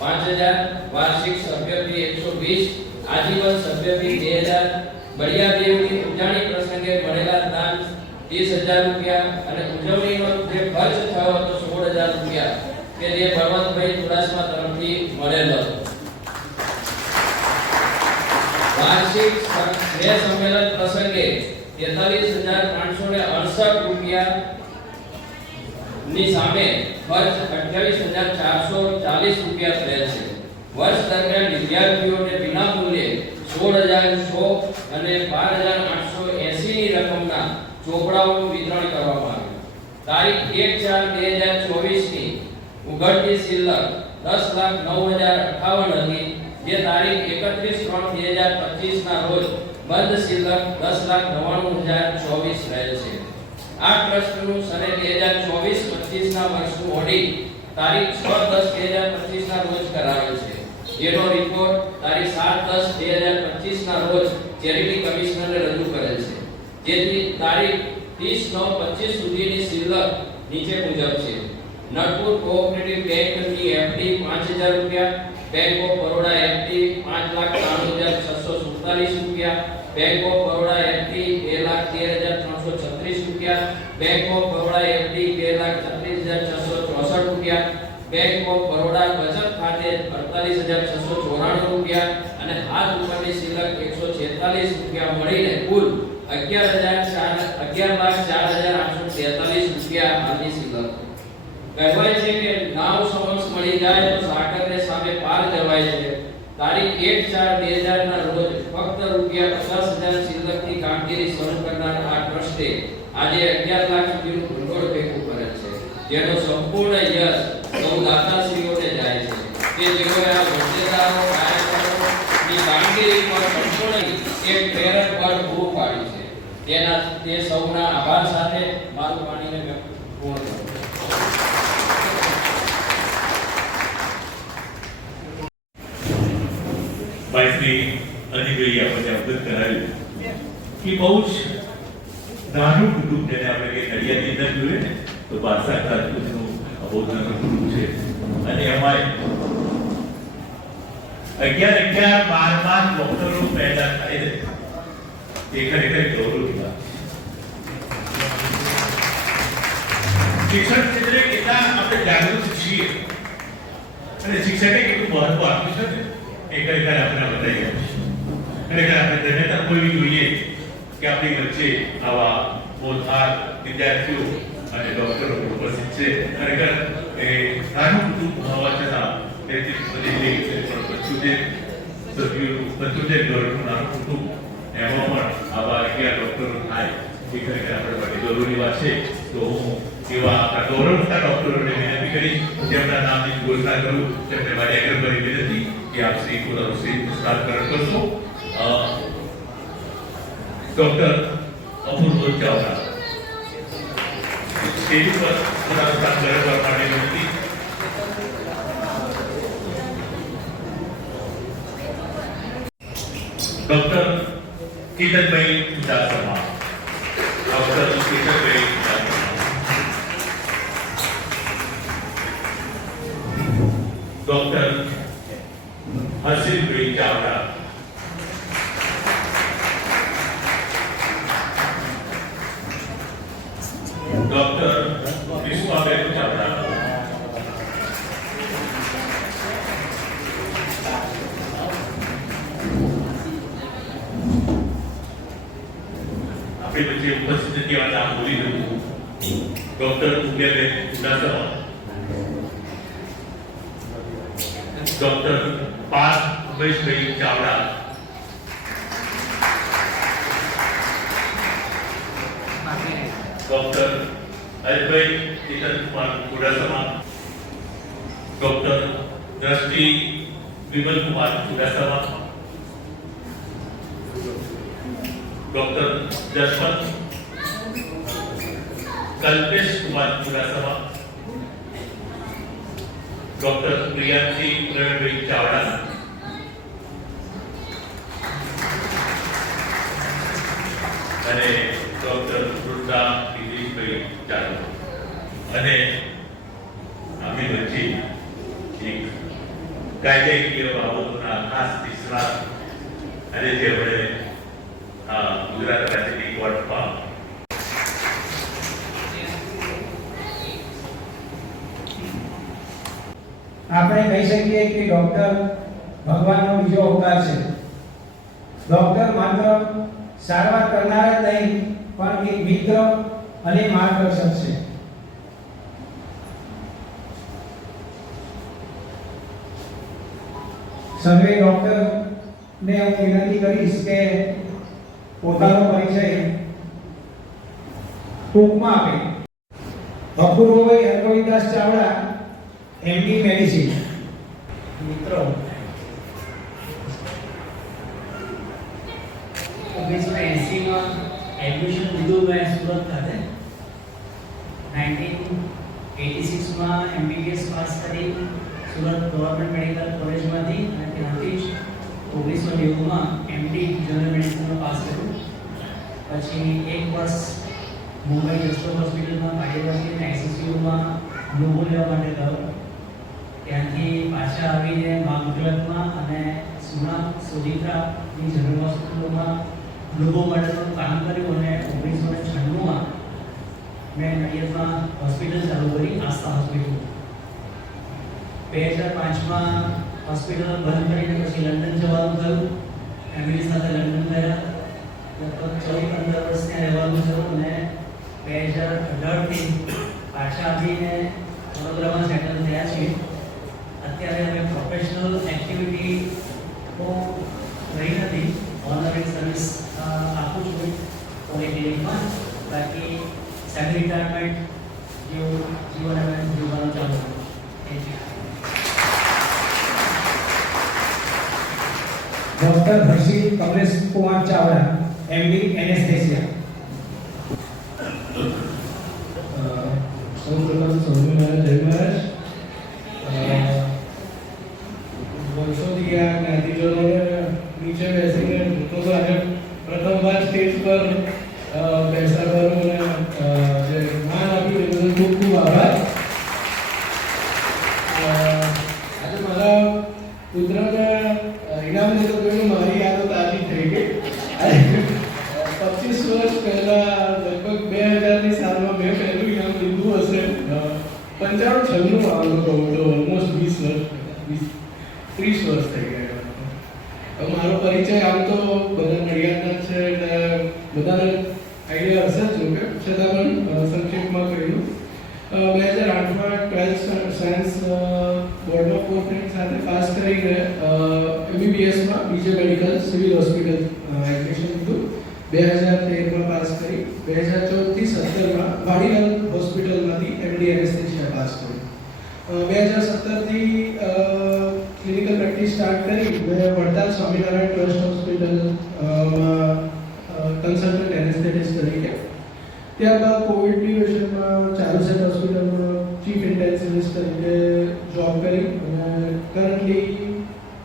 5000, વાર્ષિક સભ્ય ફી 120, આજીવન સભ્ય ફી 2000, બળિયાદેવની ઉજાણી પ્રસંગે મળેલા દાન 30000 રૂપિયા અને ઉજવણીનો જે ખર્ચ થયો હતો 16000 રૂપિયા કે જે બળવંતભાઈ ચુડાસમા તરફથી મળેલ હતો. વાર્ષિક સ્નેહ સંમેલન પ્રસંગે 43568 રૂપિયા ની સામે ખર્ચ 28440 રૂપિયા થયેલ છે. વર્ષ દરમિયાન વિદ્યાર્થીઓને વિનામૂલ્યે 16100 અને 12880 ની રકમના ચોપડાઓનું વિતરણ કરવામાં આવ્યું. તારીખ 1/4/2024 ની ઉઘડતી શિલ્લક 10,09,058 હતી, જે તારીખ 31/3/2025 ના રોજ બંધ શિલ્લક 10,99,024 રહેલ છે. આ ટ્રસ્ટનું સને 2024-25 ના વર્ષનું ઓડિટ તારીખ 6/10/2025 ના રોજ કરાવેલ છે, જેનો રિપોર્ટ તારીખ 7/10/2025 ના રોજ ચેરિટી કમિશનરને રજૂ કરેલ છે. જેથી તારીખ 30/9/25 સુધીની શિલ્લક નીચે મુજબ છે. નટપુર કોઓપરેટિવ બેંકની FD ₹5,000, bank of Baroda FD ₹5,93,647, bank of Baroda FD ₹2,13,336, bank of Baroda FD ₹2,36,664, bank of Baroda બચત ખાતે ₹48,694 અને હાથ ઉપરની શિલ્લક ₹146 મળીને કુલ ₹11,04,843 હાલની શિલ્લક. કહેવાય છે કે નાવ સમક્ષ મળી જાય તો સાગરને સામે પાર જવાય છે. તારીખ 1/4/2000 ના રોજ ફક્ત ₹50,000 શિલ્લકની કામગીરી શરૂ કરનાર આ ટ્રસ્ટે આજે 11 લાખ સુધીનું ભંડોળ ભેગું કરેલ છે, જેનો સંપૂર્ણ યશ સૌ દાતાશ્રીઓને જાય છે કે જેઓએ આ હોદ્દેદારો કાર્યકરોની કામગીરી પર સંપૂર્ણ એક પ્રેરક બળ પૂરું પાડ્યું છે. તે સૌના આભાર સાથે મારું વાણીને પૂર્ણ કરું. ભાઈશ્રી અનિભાઈ આપણને અવગત કરાવ્યું કે બહુ જ નાનું કુટુંબ, જેને આપણે કે નડિયાદની અંદર જોઈએ ને તો 12 રાજપૂતનું બહુ નાનું કુટુંબ છે, અને એમાં 11-12 ડોક્ટરો પેદા થાય છે. એ ખરેખર ગૌરવની વાત છે. શિક્ષણ ક્ષેત્રે કેટલા આપણે જાગૃત છીએ અને શિક્ષકે કેટલું મહત્વ આપ્યું છે ને એ ખરેખર આપણે બતાવી ગયા છે. ખરેખર આપણે ધન્યતા કોઈ જોઈએ કે આપણી વચ્ચે આવા બોધાર વિદ્યાર્થીઓ અને ડોક્ટરો ઉપસ્થિત છે. ખરેખર એ નાનું કુટુંબ હોવા છતાં 75 ઘરનું નાનું કુટુંબ, એમાં પણ આવા 11 ડોક્ટરો થાય એ ખરેખર આપણા માટે ગૌરવની વાત છે. તો હું એવા આપણા ગૌરવતા ડોક્ટરોને વિનંતી કરીશ, જેમના નામની ઘોષણા કરું તેમને મારી આગળ વિનંતી કે આપ શ્રી પુરસ્કાર કરશો. ડોક્ટર અપૂર્વ ચાવડા સ્ટેજ પર પુરસ્કાર કરવા માટે વિનંતી. Doctor Ketanbhai Chudasama, doctor Ketanbhai Chudasama, doctor Harshilbhai Chavda, doctor Vishwaben Chavda, આપણી વચ્ચે ઉપસ્થિત એવા નામ બોલી રહ્યું છું. Doctor Ugyaben Chudasama, doctor Parth Umeshbhai Chavda, doctor Harbhai Chetankumar Chudasama, doctor Drashti Vimalkumar Chudasama, doctor Jaswant Kalpesh Kumar Chudasama, doctor Priyanshi Pravinbhai Chavda, અને ડોક્ટર વૃંદા દિલીપભાઈ ચાવડા. અને આપણી વચ્ચે એક કાયદાકીય બાબતોના ખાસ નિષ્ણાત અને જેમણે ગુજરાત રાજ્યની કોર્ટમાં આપણે કહી શકીએ કે ડોક્ટર ભગવાનનો બીજો અવતાર છે. ડોક્ટર માત્ર સારવાર કરનાર જ નહીં પણ એક મિત્ર અને માર્ગદર્શક છે. સર્વે ડોક્ટરને હું વિનંતી કરીશ કે પોતાનો પરિચય ટૂંકમાં આપે. Apurvabhai Hargovindas Chavda, MD medicine. મિત્રો 1980માં એડમિશન લીધું મેં સુરત ખાતે. 1986માં MBBS પાસ કરી સુરત ગવર્મેન્ટ મેડિકલ કોલેજમાંથી, અને ત્યાંથી જ 1990માં MD જનરલ મેડિસિનમાં પાસ કર્યું. પછી એક વર્ષ મુંબઈ જસ્તો હોસ્પિટલમાં કાર્ડિયોલોજી અને ICCUમાં અનુભવ લેવા માટે ગયો. ત્યાંથી પાછા આવીને મામલતમાં અને સુના સુજિત્રાની જનરલ હોસ્પિટલમાં અનુભવ માટેનું કામ કર્યું, અને 1996માં મેં નડિયાદમાં હોસ્પિટલ ચાલુ કરી, આસ્થા હોસ્પિટલ. 2005માં હોસ્પિટલ બંધ કરીને પછી લંડન જવાનું થયું. ફેમિલી સાથે લંડન ગયા. લગભગ 14-15 વર્ષ ત્યાં રહેવાનું થયું, અને 2018થી પાછા આવીને વડોદરામાં સેટલ થયા છીએ. અત્યારે અમે પ્રોફેશનલ એક્ટિવિટી બહુ રહી નથી, ઓનલાઈન સર્વિસ આપું છું પોલિક્લિનિકમાં. બાકી સેમી રિટાયરમેન્ટ જેવું જીવન અમે જીવવાનું ચાલુ કર્યું. ડોક્ટર હર્ષિત કમલેશ કુમાર ચાવડા, એમડી એનેસ્થેસિયા. સૌપ્રથમ સૌને મારા જય મહારાજ. વર્ષોથી આ જ્ઞાતિજનોને નીચે બેસીને જોતો તો આજે પ્રથમવાર સ્ટેજ પર બેસાડવાનું અને જે જ્ઞાન આપ્યું એ બદલ ખૂબ ખૂબ આભાર. આજે મારા પુત્રને ઇનામ દેતો જોઈને મારી યાદો તાજી થઈ ગઈ. 25 વર્ષ પહેલા લગભગ 2000ની સાલમાં મેં પહેલું ઇનામ લીધું હશે. 95-96 આવતો કહું તો ઓલમોસ્ટ 20 વર્ષ 30 વર્ષ થઈ ગયા. મારો પરિચય આમ તો બધા નડિયાદના છે એટલે બધાને આઈડિયા હશે જ, જોકે છતાં પણ સંક્ષેપમાં કહ્યું. 2008માં 12th સાયન્સ બોર્ડમાં 4 પોઈન્ટ સાથે પાસ કરીને MBBSમાં બીજે મેડિકલ સિવિલ હોસ્પિટલ એડમિશન લીધું. 2013માં પાસ કરી 2014થી 17માં વાડીલાલ હોસ્પિટલમાંથી MD એનેસ્થેસિયા પાસ કર્યું. 2017થી ક્લિનિકલ પ્રેક્ટિસ સ્ટાર્ટ કરી મેં વડતાલ સ્વામિનારાયણ ટ્રસ્ટ હોસ્પિટલમાં કન્સલ્ટન્ટ એનેસ્થેટિસ્ટ તરીકે. ત્યારબાદ કોવિડ ડ્યુરેશનમાં ચારુસેટ હોસ્પિટલમાં ચીફ ઇન્ટેન્સિવિસ્ટ તરીકે જોબ કરી, અને કરન્ટલી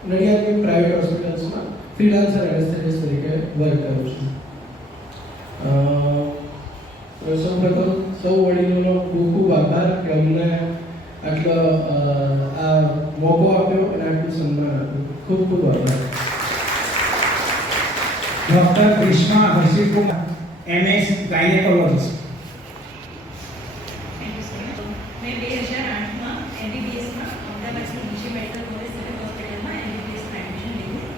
નડિયાદની પ્રાઇવેટ હોસ્પિટલ્સમાં ફ્રીલાન્સર એનેસ્થેટિસ્ટ તરીકે વર્ક કરું છું. સૌપ્રથમ સૌ વડીલોનો ખૂબ ખૂબ આભાર કે અમને આટલો આ મોકો આપ્યો અને આટલું સન્માન આપ્યું. ખૂબ ખૂબ આભાર. ડોક્ટર ગ્રીષ્મા હર્ષિત કુમાર, MS ગાયનેકોલોજીસ્ટ. મેં 2008માં MBBSમાં અમદાવાદની બીજે મેડિકલ કોલેજ સિવિલ હોસ્પિટલમાં MBBSમાં એડમિશન લીધું.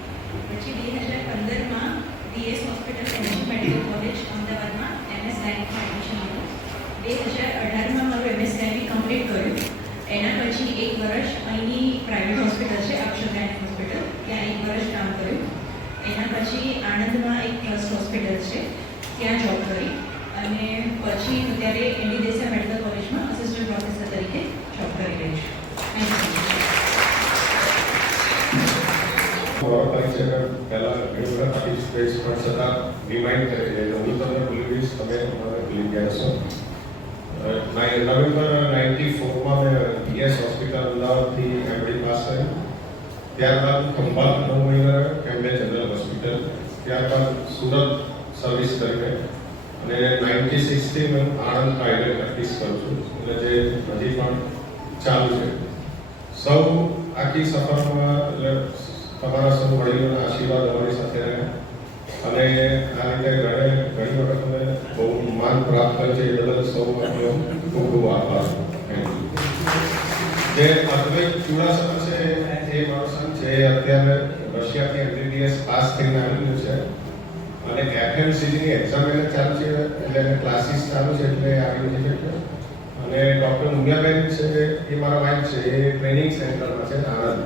પછી 2015માં DS hospital N G medical college અમદાવાદમાં MS ગાયનેકમાં એડમિશન લીધું. 2018માં મારું MS ગાયનેક કમ્પ્લીટ કર્યું. એના પછી 1 વર્ષ અહીંની પ્રાઇવેટ હોસ્પિટલ છે અક્ષર ગાયનેક હોસ્પિટલ, ત્યાં 1 વર્ષ કામ કર્યું. એના પછી આણંદમાં એક ટ્રસ્ટ હોસ્પિટલ છે, ત્યાં જોબ કરી, અને પછી અત્યારે એનડી દેસાઈ મેડિકલ કોલેજમાં અસિસ્ટન્ટ પ્રોફેસર તરીકે જોબ કરી રહી છું. મારો પરિચય પહેલા ઘણી વખત આપી સ્પેસ પણ છતાં રિમાઇન્ડ કરે છે એટલે હું તમને ભૂલી ગઈશ, તમે મને ભૂલી ગયા છો. નવેમ્બર 94માં મેં BS હોસ્પિટલ અમદાવાદથી MD પાસ કર્યું. ત્યારબાદ ખંભાત 9 મહિના એમડે જનરલ હોસ્પિટલ, ત્યારબાદ સુરત સર્વિસ કરીને, અને 96થી હું આણંદ પ્રાઇવેટ પ્રેક્ટિસ કરું છું, એટલે જે હજી પણ ચાલુ છે. સૌ આખી સફરમાં એટલે તમારા સૌ વડીલોના આશીર્વાદ અમારી સાથે રહ્યા, અને આ રીતે ઘણી વખત અમે બહુ માન પ્રાપ્ત કર્યું છે, એ બદલ સૌ આપણો ખૂબ ખૂબ આભાર. જે અદ્વૈત ચુડાસમા છે એ મારો સન છે, અત્યારે રશિયાથી MBBS પાસ થઈને આવેલું છે, અને FMCGની એક્ઝામ એને ચાલુ છે, એટલે એને ક્લાસીસ ચાલુ છે, એટલે આવી નથી શકતો. અને ડૉક્ટર મુનિયાબેન છે એ મારા વાઇફ છે, એ ટ્રેનિંગ સેન્ટરમાં છે આણંદ,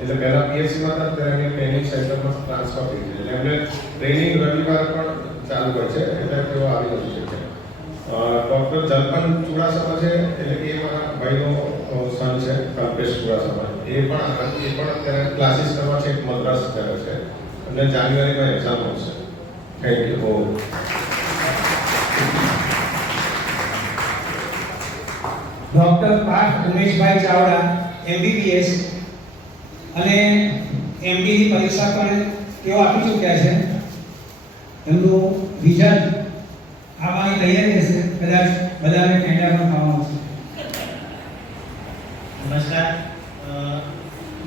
એટલે પહેલાં PHCમાં હતા, ત્યારે એમને ટ્રેનિંગ સેન્ટરમાં ટ્રાન્સફર થઈ છે, એટલે એમને ટ્રેનિંગ રવિવાર પણ ચાલુ હોય છે, એટલે તેઓ આવી નથી શકે. ડૉક્ટર જલપન ચુડાસમા છે, એટલે કે એ મારા ભાઈનો સન છે, કલ્પેશ ચુડાસમા. એ પણ અત્યારે ક્લાસીસ કરવા છે, મદ્રાસ કરે છે અને જાન્યુઆરીમાં એક્ઝામ આવશે. Thank you. Doctor Parth Umeshbhai Chavda MBBS અને MDની પરીક્ષા પણ તેઓ આપી ચૂક્યા છે. એમનું વિઝન આવવાની તૈયારી હશે, કદાચ બધાને કેનેડામાં થવાનું છે. નમસ્કાર,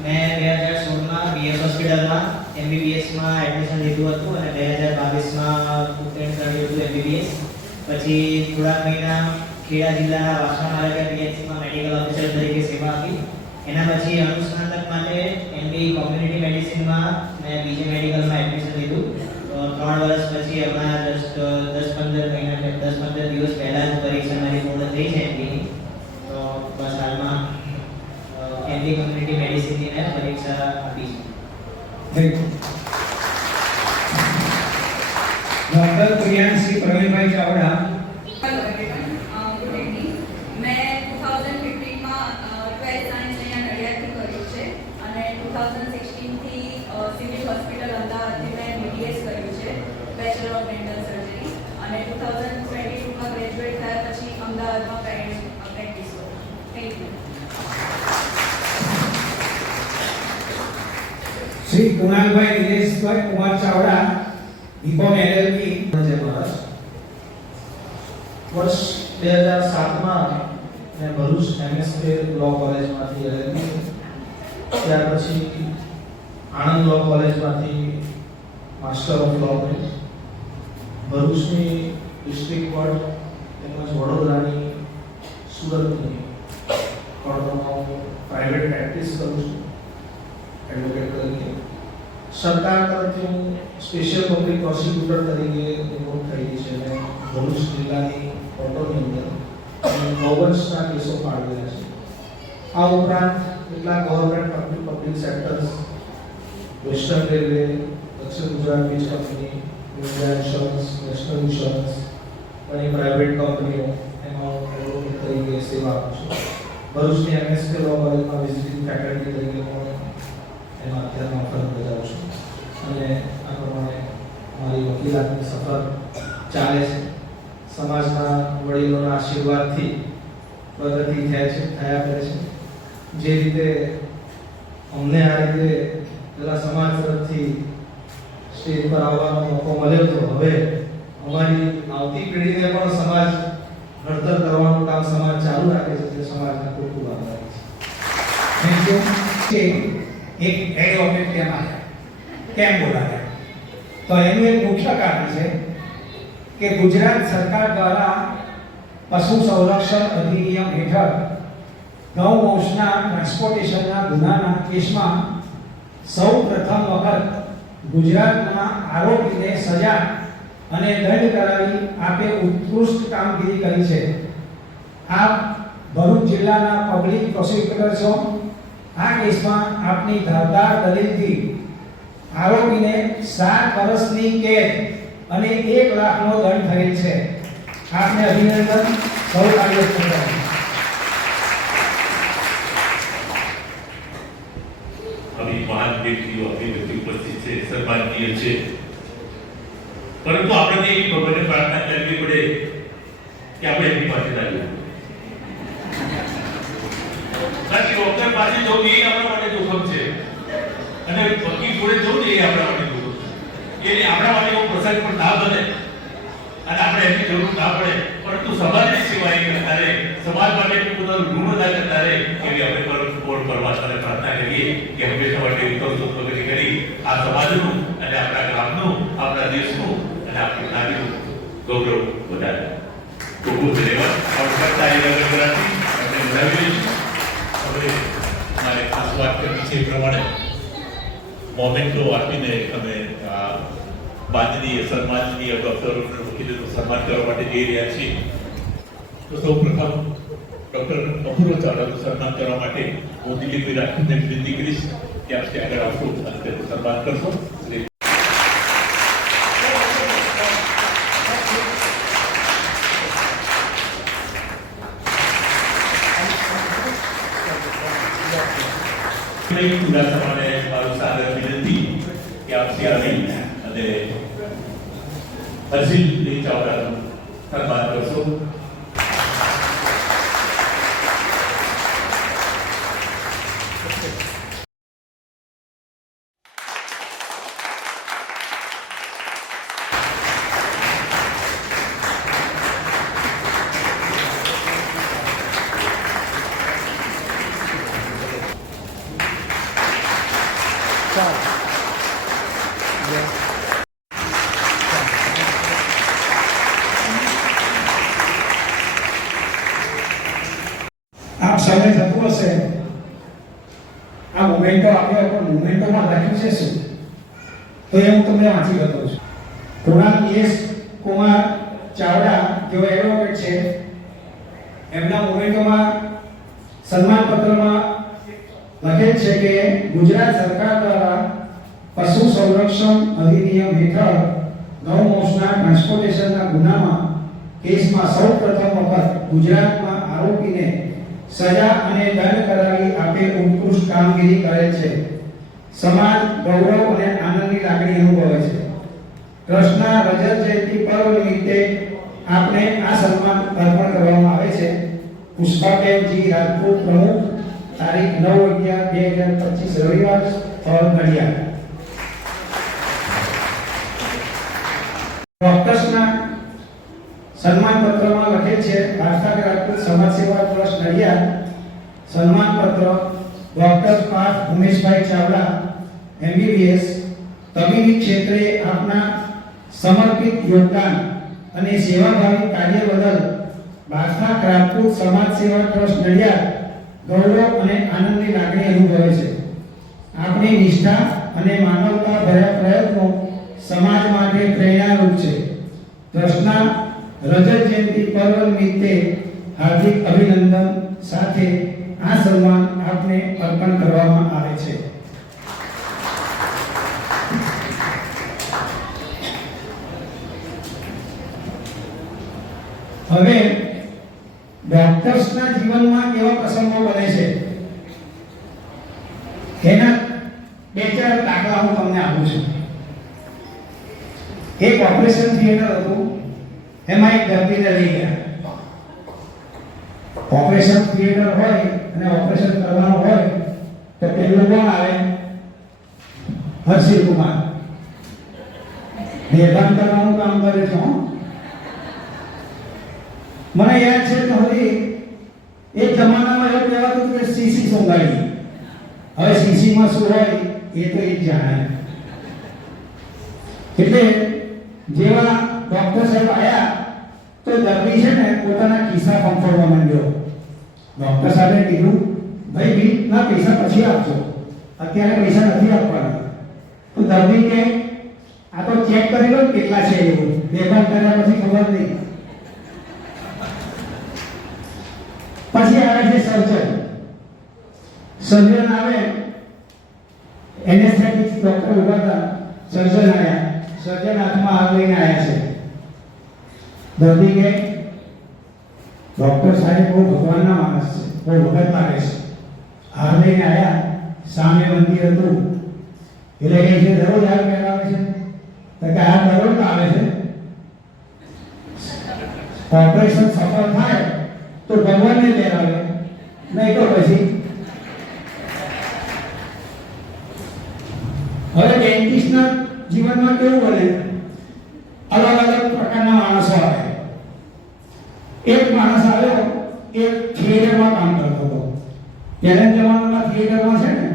મેં 2016માં BS હોસ્પિટલમાં MBBSમાં એડમિશન લીધું હતું અને 2022માં ઉત્તીર્ણ થયું હતું MBBS. પછી થોડા મહિના ખેડા જિલ્લાના વાસણાવાડા PHCમાં મેડિકલ ઓફિસર તરીકે સેવા આપી. એના પછી અનુસ્નાતક માટે MD કોમ્યુનિટી મેડિસિનમાં મેં BJ મેડિકલમાં એડમિશન લીધું. 3 વર્ષ પછી હમણાં જસ્ટ 10-15 દિવસ પહેલા જ પરીક્ષા મારી પૂર્ણ થઈ છે MDની. તો બસ હાલમાં MD કોમ્યુનિટી મેડિસિનની મેં પરીક્ષા આપી છે. Doctor Priyanshi Pravinbhai Chavda hello everyone, good evening. મેં 2015માં 12th સાયન્સ અહીંયા નડિયાદથી કર્યું છે અને 2016થી સિવિલ હોસ્પિટલ અમદાવાદથી મેં BDS કર્યું છે, બેચલર ઓફ ડેન્ટલ સર્જરી, અને 2022માં ગ્રેજ્યુએટ થયા પછી અમદાવાદમાં પ્રેક્ટિસ કરું. Thank you. Shri Kunalbhai Dineshbhai Kumar Chavda BCom LLB. વર્ષ 2007માં મેં ભરૂચ MSK લો કોલેજમાંથી LLB, ત્યાર પછી આણંદ લો કોલેજમાંથી માસ્ટર ઓફ લો કર્યું. ભરૂચની ડિસ્ટ્રિક્ટ કોર્ટ તેમજ વડોદરાની સુરતની કોર્ટોમાં પ્રાઇવેટ પ્રેક્ટિસ કરું છું એડવોકેટ તરીકે. સરકાર તરફથી હું સ્પેશિયલ પબ્લિક પ્રોસિક્યુટર તરીકે નિમણૂક થયેલી છે અને ભરૂચ જિલ્લાની કોર્ટોની અંદર ગવર્નન્સના કેસો ફાળવેલા છે. આ ઉપરાંત કેટલાક government public sectors, western railway, દક્ષિણ ગુજરાત વીજ company, India insurance, national insurance, ઘણી પ્રાઇવેટ કંપનીઓ, એમાં એડવોકેટ તરીકે સેવા આપું છું. ભરૂચની MSK લો કોલેજમાં વિઝિટિંગ ફેકલ્ટી તરીકે પણ એમાં અત્યારમાં ફરજ બજાવું છું અને આ પ્રમાણે મારી વકીલાતની સફર ચાલે છે. સમાજના વડીલોના આશીર્વાદથી પ્રગતિ થયા કરે છે. જે રીતે અમને આ રીતે પેલા સમાજ તરફથી સ્ટેજ પર આવવાનો મોકો મળ્યો, તો હવે અમારી આવતી પેઢીને પણ સમાજ ઘડતર કરવાનું કામ સમાજ ચાલુ રાખે છે, તે સમાજને ખૂબ ખૂબ આભાર છે. એક એડવોકેટ કેમ બોલાવે, તો એનું એક મુખ્ય કારણ છે કે ગુજરાત સરકાર દ્વારા પશુ સંરક્ષણ અધિનિયમ હેઠળ ગૌવંશના ટ્રાન્સપોર્ટેશનના ગુનાના કેસમાં સૌ પ્રથમ વખત ગુજરાતના આરોપીને સજા અને દંડ કરાવી આપે ઉત્કૃષ્ટ કામગીરી કરી છે. આપ ભરૂચ જિલ્લાના પબ્લિક પ્રોસિક્યુટર છો. આ કેસમાં આપની ધારદાર દલીલથી આરોપીને 7 વર્ષની કેદ અને 1 લાખનો દંડ થયેલ છે. આપને અભિનંદન. સૌ કાર્ય કરો. अभी महान व्यक्तिओ अपनी व्यक्ति उपस्थित है, सम्माननीय है, परंतु આપણે એ ભગવાનને પ્રાર્થના કરવી પડે કે આપણે એની પાસે લાવીએ. કારણ કે ડોક્ટર પાસે જવું એ આપણા માટે જોખમ છે અને વકીલ જોડે જવું એ આપણા માટે જોખમ છે. એટલે આપણા માટે એવો પ્રસંગ પણ ના બને અને આપણે એની જરૂર ના પડે, પરંતુ સમાજની સેવા એ કરતા રહે, સમાજ માટે પોતાનું ઋણ અદા કરતા રહે એવી આપણે પરમાત્માને પ્રાર્થના કરીએ કે હંમેશા માટે ઉત્તમ પ્રગતિ કરી આ સમાજનું અને આપણા ગામનું, આપણા દેશનું અને આપણી નારીનું ગૌરવ વધારે. ખૂબ ખૂબ ધન્યવાદ. આવતા એ નગર કરાતી આપણે વધાવી લઈશું. હવે મારે ખાસ વાત કરવી છે એ પ્રમાણે મોમેન્ટો આપીને અમે માનનીય સન્માનનીય ડોક્ટરો વકીલોનું સન્માન કરવા માટે જઈ રહ્યા છીએ. તો સૌ પ્રથમ ડોક્ટર અપૂર્વ ચાવડાનું સન્માન કરવા માટે હું દિલીપભાઈ રાજપૂતને વિનંતી કરીશ કે આપ ત્યાં આગળ આવશો અને તેનું સન્માન કરશો. નહીં ચુડાસમા માટે મારું સાદર વિનંતી કે આપ આવી અને હર્ષિલ ચાવડાનું સન્માન કરશો. આપ સૌને થતું હશે આ મોમેન્ટો આપ્યો પણ મોમેન્ટોમાં લખ્યું છે શું? તો એ હું તમને વાંચી બતાવું છું. કૃણાલ એસ કુમાર ચાવડા જેઓ એડવોકેટ છે, એમના મોમેન્ટોમાં સન્માન પત્રમાં લખેલ છે કે ગુજરાત સરકાર દ્વારા પશુ સંરક્ષણ અધિનિયમ હેઠળ ગૌમોસના ટ્રાન્સપોર્ટેશનના ગુનામાં કેસમાં સૌપ્રથમ વખત ગુજરાતમાં આરોપીને સજા અને દંડ કરાવી આપેલ ઉત્કૃષ્ટ કામગીરી કરેલ છે. સમાજ ગૌરવ અને આનંદની લાગણી અનુભવે છે. ટ્રસ્ટના રજત જયંતિ પર્વ નિમિત્તે આપને આ સન્માન અર્પણ કરવામાં આવે છે. પુષ્પાબેનજી રાજપૂત પ્રમુખ, તારીખ 9/11/2025 રવિવાર, સ્થળ નડિયાદ. ડોક્ટર્સના સન્માન પત્રમાં લખે છે ભારત રાજપૂત સમાજ સેવા ટ્રસ્ટ નડિયાદ સન્માન પત્ર ડોક્ટર પાર્થ ઉમેશભાઈ ચાવડા MBBS તબીબી ક્ષેત્રે આપના સમર્પિત યોગદાન અને સેવાભાવી કાર્ય બદલ ભારત રાજપૂત સમાજ સેવા ટ્રસ્ટ નડિયાદ ગૌરવ અને આનંદની લાગણી અનુભવે છે. આપની નિષ્ઠા અને માનવતા ભર્યા પ્રયત્નો સમાજ માટે પ્રેરણારૂપ છે. ટ્રસ્ટના રજત જયંતિ પર્વ નિમિત્તે હાર્દિક અભિનંદન સાથે આ સન્માન આપને અર્પણ કરવામાં આવે છે. હવે ડોક્ટર્સના જીવનમાં કેવા પ્રસંગો બને છે એના બે ચાર દાખલા હું તમને આપું છું. એક ઓપરેશન થિયેટર હતું, એમાં એક દર્દીને લઈ ગયા. ઓપરેશન થિયેટર હોય અને ઓપરેશન કરવાનું હોય તો પેલું કોણ આવે? હર્ષિલ કુમાર. બેભાન કરવાનું કામ કરે છે. મને યાદ છે કે હવે એક જમાનામાં એવું કહેવાતું હતું કે સીસી સોંગાડી. હવે સીસીમાં શું હોય એ તો એ જ જાણે. એટલે જેવા ડોક્ટર સાહેબ આવ્યા તો દર્દી છે ને પોતાના ખિસ્સા ફંફોડવા માંડ્યો. ડોક્ટર સાહેબે કીધું, ભાઈ બીના પૈસા પછી આપજો, અત્યારે પૈસા નથી આપવાના. તો દર્દી કે આ તો ચેક કરી લો કેટલા છે એવું. બેભાન કર્યા પછી ખબર નહીં. પછી આવે છે સર્જન. સર્જન આવે, એનેસ્થેટિક ડોક્ટર ઉભા હતા, સર્જન આવ્યા. સર્જન હાથમાં આગ લઈને આવ્યા છે. દર્દી કે ડોક્ટર સાહેબ બહુ ભગવાનના માણસ છે, બહુ વખત લાગે છે. આગ લઈને આવ્યા, સામે મંદિર હતું એટલે કે છે દરરોજ આગ લગાવે છે. તો કે આ દરરોજ આવે છે. ઓપરેશન સફળ થાય તો ભગવાનને લેરાવે, નહીં તો પછી. હવે ડેન્ટિસ્ટના જીવનમાં કેવું બને? અલગ અલગ પ્રકારના માણસો આવે. એક માણસ આવ્યો, એક થિયેટરમાં કામ કરતો હતો. પહેલા જમાનામાં થિયેટરમાં છે ને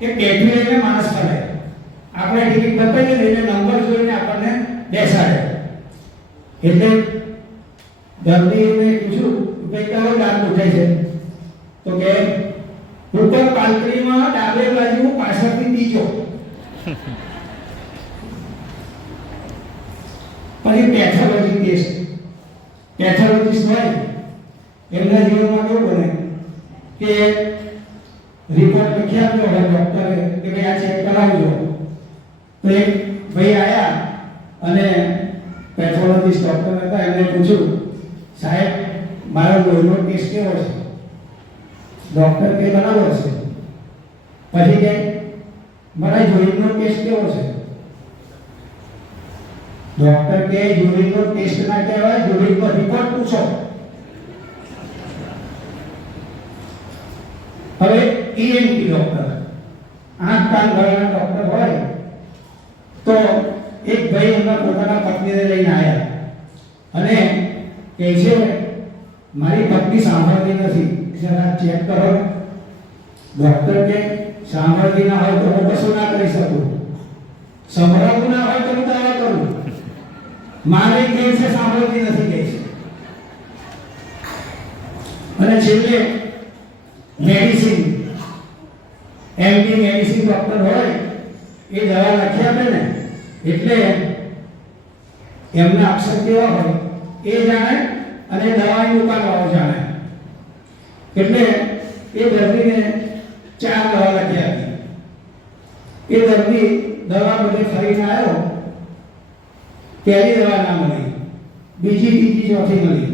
એક બેઠી લઈને માણસ ફરે. આપણે ટિકિટ બતાવીએ એટલે નંબર જોઈને આપણને બેસાડે. એટલે દર્દીને પૂછ્યું કે કયો દાંત ઉઠે છે? તો કે ઉપર પાલકડીમાં ડાબે બાજુ પાછળથી ત્રીજો. પછી પેથોલોજી ટેસ્ટ. પેથોલોજીસ્ટ હોય એમના જીવનમાં કેવું બને કે રિપોર્ટ લખી આપ્યો હોય ડોક્ટરે કે ભાઈ આ ચેક કરાવજો. તો એક ભાઈ આવ્યા અને પેથોલોજીસ્ટ ડોક્ટર હતા, એમને પૂછ્યું, સાહેબ મારો લોહીનો ટેસ્ટ કેવો છે? ડોક્ટર કે બરાબર છે. પછી કે મારા યુરિનનો ટેસ્ટ કેવો છે? ડોક્ટર કે યુરિનનો ટેસ્ટ ના કહેવાય, યુરિનનો રિપોર્ટ પૂછો. હવે ઈએનટી ડોક્ટર, આંખ કાન ગળાના ડોક્ટર હોય તો એક ભાઈ એમના પોતાના પત્નીને લઈને આવ્યા અને કહે છે મારી પત્ની સાંભળતી નથી, જરા ચેક કરો. ડોક્ટર કે સાંભળતી ના હોય તો હું કશું ના કરી શકું, સંભળાતું ના હોય તો હું દવા કરું. મારે કહે છે સાંભળતી નથી કહે છે. અને છેલ્લે મેડિસિન, એમડી મેડિસિન ડોક્ટર હોય એ દવા લખી આપે ને એટલે એમના અક્ષર કેવા હોય એ જાણે અને દવાની દુકાનવાળો જાણે. એટલે એ દર્દીને 4 દવા લખી આપી. એ દર્દી દવા બધે ફરીને આવ્યો, પહેલી દવા ના મળી, બીજી ત્રીજી ચોથી મળી.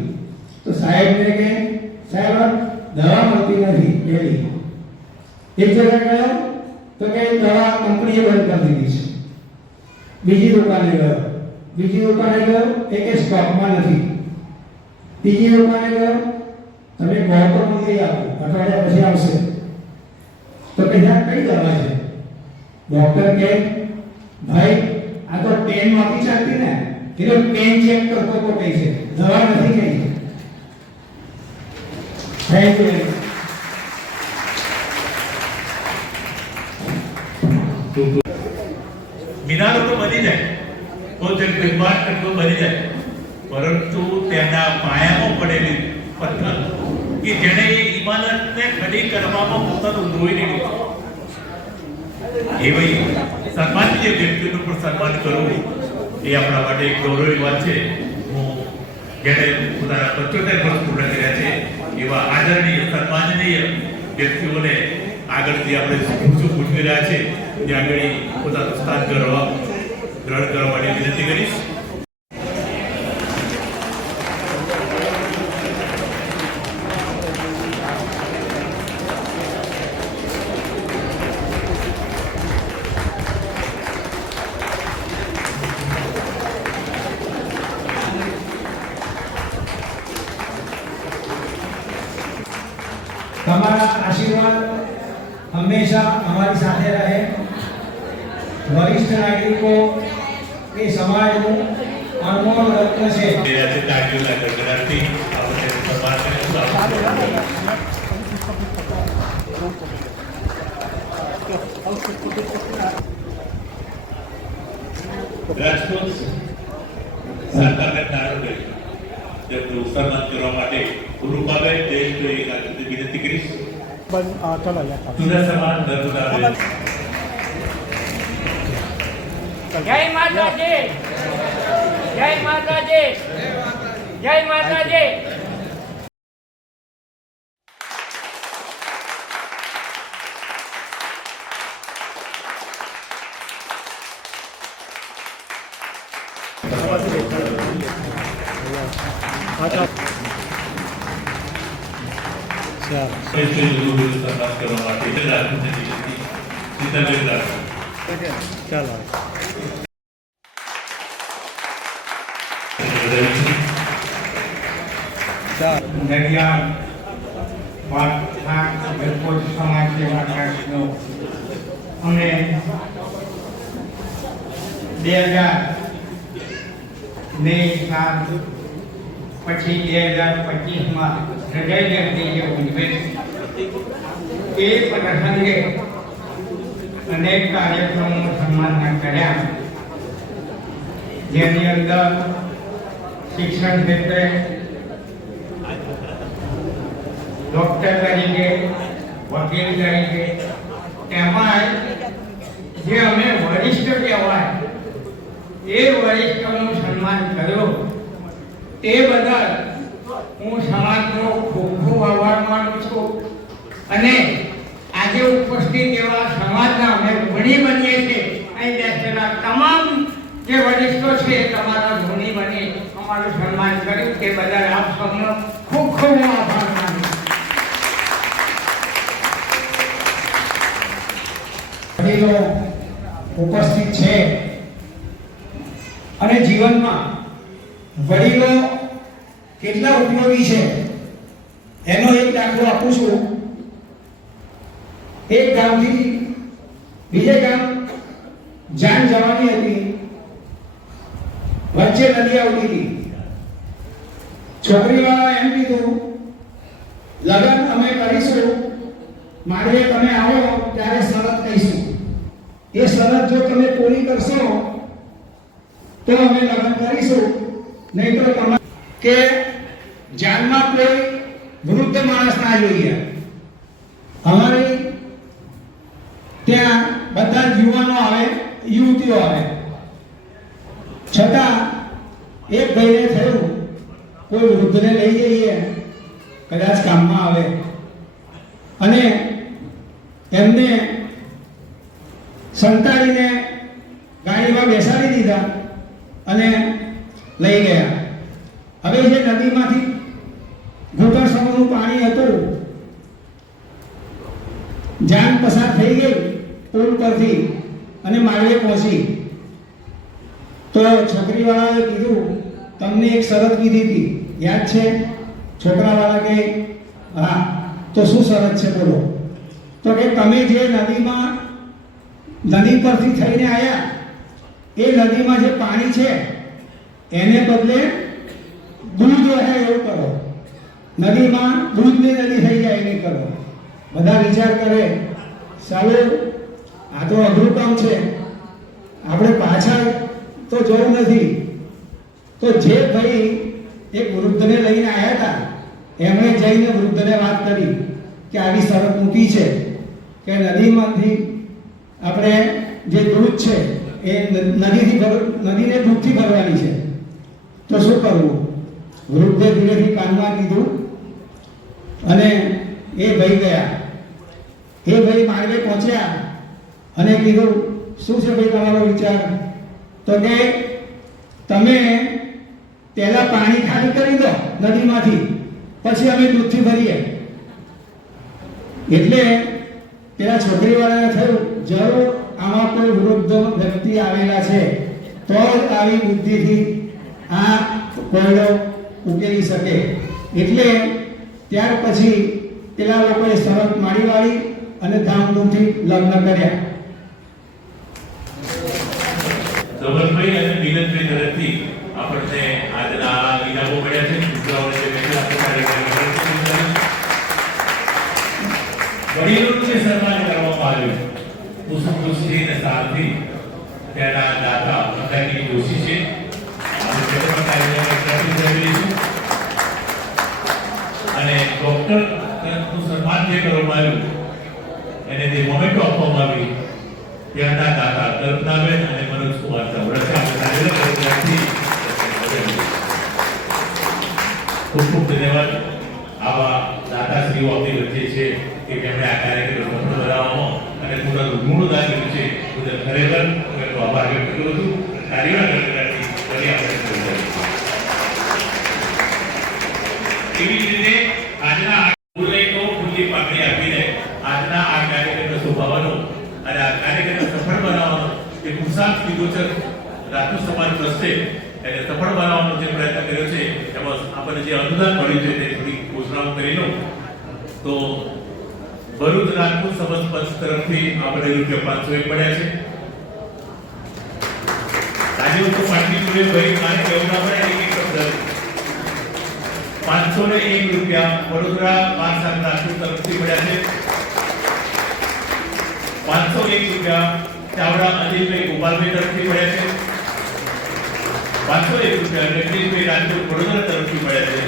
તો સાહેબને કે સાહેબ દવા મળતી નથી પહેલી. એક જગ્યાએ ગયો તો કે દવા કંપનીએ બંધ કરી દીધી છે. બીજી દુકાને ગયો, બીજી દુકાને ગયો એ કે સ્ટોકમાં નથી. ત્રીજી દુકાને ગયો, તમે કહો તો મંગાવી આપો, અઠવાડિયા પછી આવશે. તો કે કઈ દવા છે? ડોક્ટર કે ભાઈ આ તો પેન માંથી ચાલતી ને, એટલે પેન ચેક કરતો તો કઈ છે, દવા નથી કઈ. Thank you. મિનારો તો બની જાય, કોઈ બિમાર ટકો બની જાય, પરંતુ તેના પાયામાં પડેલી પથ્થર કે જેણે એ ઇમારતને ખડી કરવામાં પોતાનું લોહી નીકળ્યું, એ ભાઈ સન્માનીય વ્યક્તિનું પણ સન્માન કરવું એ આપણા માટે એક ગૌરવની વાત છે. હું જેણે પોતાના 75 વર્ષ પૂર્ણ કર્યા છે એવા આદરણીય સન્માનનીય વ્યક્તિઓને આગળથી આપણે પૂછી રહ્યા છે ત્યાં આગળ પોતાનું સ્થાન ગ્રહણ કરવા માટે વિનંતી કરીશ. તમારા આશીર્વાદ હંમેશા અમારી સાથે રહે. વરિષ્ઠ નાગરિકો એ સમાજનું અનમોલ રત્ન છે. તાજુલા ગગડાથી આપણે સન્માન રાજકોટ સરકારને નારોડે જેમનું સન્માન કરવા માટે રૂપાબેન દેશને એક વિનંતી કરીશ. જુના સમાજ નર્મદાબેન. જય માતાજી, જય માતાજી, જય માતાજી. સન્માન કરવા માટે ચાલો. નડિયાદ વાર્તા વેલકોટ સમાજ સેવા ટ્રસ્ટનો અમે 2000 પછી 2025માં હૃદય જે ઉજવે એ પ્રસંગે અનેક કાર્યક્રમો સન્માન કર્યા, જેની અંદર શિક્ષણ ક્ષેત્રે ડોક્ટર તરીકે, વકીલ તરીકે, તેમાં જે અમે વરિષ્ઠ કહેવાય એ વરિષ્ઠનું સન્માન કર્યું. તે બદલ હું સમાજનો ખૂબ ખૂબ આભાર માનું છું. અને આજે ઉપસ્થિત એવા સમાજના અમે ઋણી બનીએ છીએ. અહીં બેસેલા તમામ જે વરિષ્ઠો છે તમારા ઋણી બની અમારું સન્માન કર્યું તે બદલ આપ સૌનો ખૂબ ખૂબ આભાર માનું. વડીલો ઉપસ્થિત છે અને જીવનમાં વડીલો કેટલા ઉપયોગી છે એનો એક દાખલો આપું છું. એક ગામથી બીજે ગામ જાન જવાની હતી. વચ્ચે નદી આવતી હતી. છોકરીવાળા એમ કીધું, લગ્ન અમે કરીશું, મારે તમે આવો ત્યારે શરત કહીશું. એ શરત જો તમે પૂરી કરશો તો અમે લગ્ન કરીશું, નહીં તો તમે કે જાનમાં કોઈ વૃદ્ધ માણસ ના જોઈએ. અમારી ત્યાં બધા જ યુવાનો આવે, યુવતીઓ આવે. છતાં એક ભાઈને થયું કોઈ વૃદ્ધને લઈ જઈએ, કદાચ કામમાં આવે, અને એમને સંતાડીને ગાડીમાં બેસાડી દીધા અને લઈ ગયા. હવે જે નદીમાંથી ઘૂંટણ સમનું પાણી હતું, જાન પસાર થઈ ગઈ પુલ પરથી અને માળવે પહોંચી. તો છોકરીવાળાએ કીધું, તમને એક શરત કીધી હતી, યાદ છે? છોકરાવાળા કહે, હા. તો શું શરત છે બોલો? તો કે તમે જે નદી પરથી થઈને આવ્યા, એ નદીમાં જે પાણી છે એને બદલે દૂધ વહે એવું કરો. નદીમાં દૂધની નદી થઈ જાય નહીં કરો. બધા વિચાર કરે, સાલું આ તો અઘરું કામ છે, આપણે પાછળ તો જવું નથી. તો જે ભાઈ એક વૃદ્ધને લઈને આવ્યા હતા, એમણે જઈને વૃદ્ધને વાત કરી કે આવી શરત મૂકી છે કે નદીમાંથી આપણે જે દૂધ છે એ નદીને દૂધથી ભરવાની છે, તો શું કરવું? વૃદ્ધે ધીરેથી કાનમાં કીધું અને એ ભાઈ ગયા. એ ભાઈ માર્ગે પહોંચ્યા અને કીધું, શું છે ભાઈ તમારો વિચાર? તો કે તમે પહેલા પાણી ખાલી કરી દો નદીમાંથી, પછી અમે દૂધથી ભરીએ. એટલે પેલા છોકરીવાળાને થયું, જરૂર આમાં કોઈ વૃદ્ધ વ્યક્તિ આવેલા છે તો જ આવી બુદ્ધિથી આ કોયડો ઉકેલી શકે. એટલે ત્યાર પછી પેલા લોકોએ શરત માડી વાળી અને ધામધૂમથી લગ્ન કર્યા. ધવલભાઈ અને મિલનભાઈ તરફથી આપણને આજના ઇનામો મળ્યા છે. વડીલોનું જે સન્માન કરવામાં આવ્યું, પુષ્પગુચ્છથી સાલથી તેના દાતા પ્રકારની જોશી છે. અને ડોક્ટરનું સન્માન જે કરવામાં આવ્યું એને જે મોમેન્ટો આપવામાં આવી, ત્યાંના દાતા કલ્પનાબેન અને મનોજકુમાર ચાવડા છે. ખૂબ ખૂબ ધન્યવાદ. આવા દાતાશ્રીઓ આપણી વચ્ચે છે કે જેમણે આ કાર્યક્રમ સફળ બનાવવામાં અને પૂરા ગુણદાન કર્યું છે. ખરેખર હું આભાર વ્યક્ત કરું છું. કાર્યના કરતી ફરી આપણે એવી જ રીતે આજના ખુલ્લી પાકડી આપીને આજના આ કાર્યક્રમને શોભાવવાનો અને આ કાર્યક્રમને સફળ બનાવવાનો એ કુશાલ ગોચર રાજપૂત સમાજ ટ્રસ્ટે એને સફળ બનાવવાનો જે પ્રયત્ન કર્યો છે, એમાં આપણને જે અનુદાન મળ્યું છે તે થોડી ઘોષણાઓ કરી લઉં તો ભરૂચ રાજપૂત સમાજ પંચ તરફથી આપણે ₹501 મળ્યા છે. આજે તો પાર્ટી જોડે ભાઈ મારે કેવું ના પડે એક શબ્દ ₹501 વડોદરા બારસાલ રાજપૂત તરફથી મળ્યા છે. ₹501 ચાવડા અનિલભાઈ ગોપાલભાઈ તરફથી મળ્યા છે. ₹501 રજનીશભાઈ રાજપૂત વડોદરા તરફથી મળ્યા છે.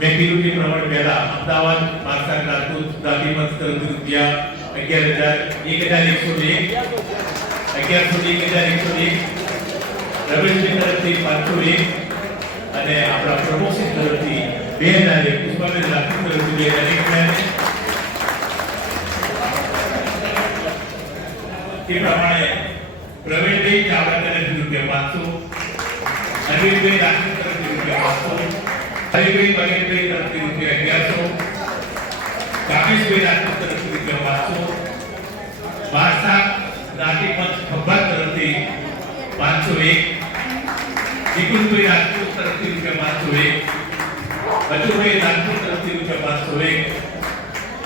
મેં કીધું કે પ્રમાણે પહેલા અમદાવાદ બારસાલ રાજપૂત ગાંધી મંચ તરફથી ₹11,101 રમેશભાઈ તરફથી 501 અને આપણા પ્રમોશન તરફથી 2000 પુષ્પાબેન રાજપૂત તરફથી 2001 તે પ્રમાણે પ્રવીણભાઈ ચાવડા તરફથી ₹500, અરવિંદભાઈ રાજપૂત તરફથી ₹500, હરિભાઈ બગેલભાઈ તરફથી ₹1100, કામેશભાઈ રાજપૂત તરફથી રૂપિયા 500, વારસા જ્ઞાતિ પંચ ખંભાત તરફથી 501, નિકુંજભાઈ રાજપૂત તરફથી રૂપિયા 501, અજુભાઈ રાજપૂત તરફથી રૂપિયા 501,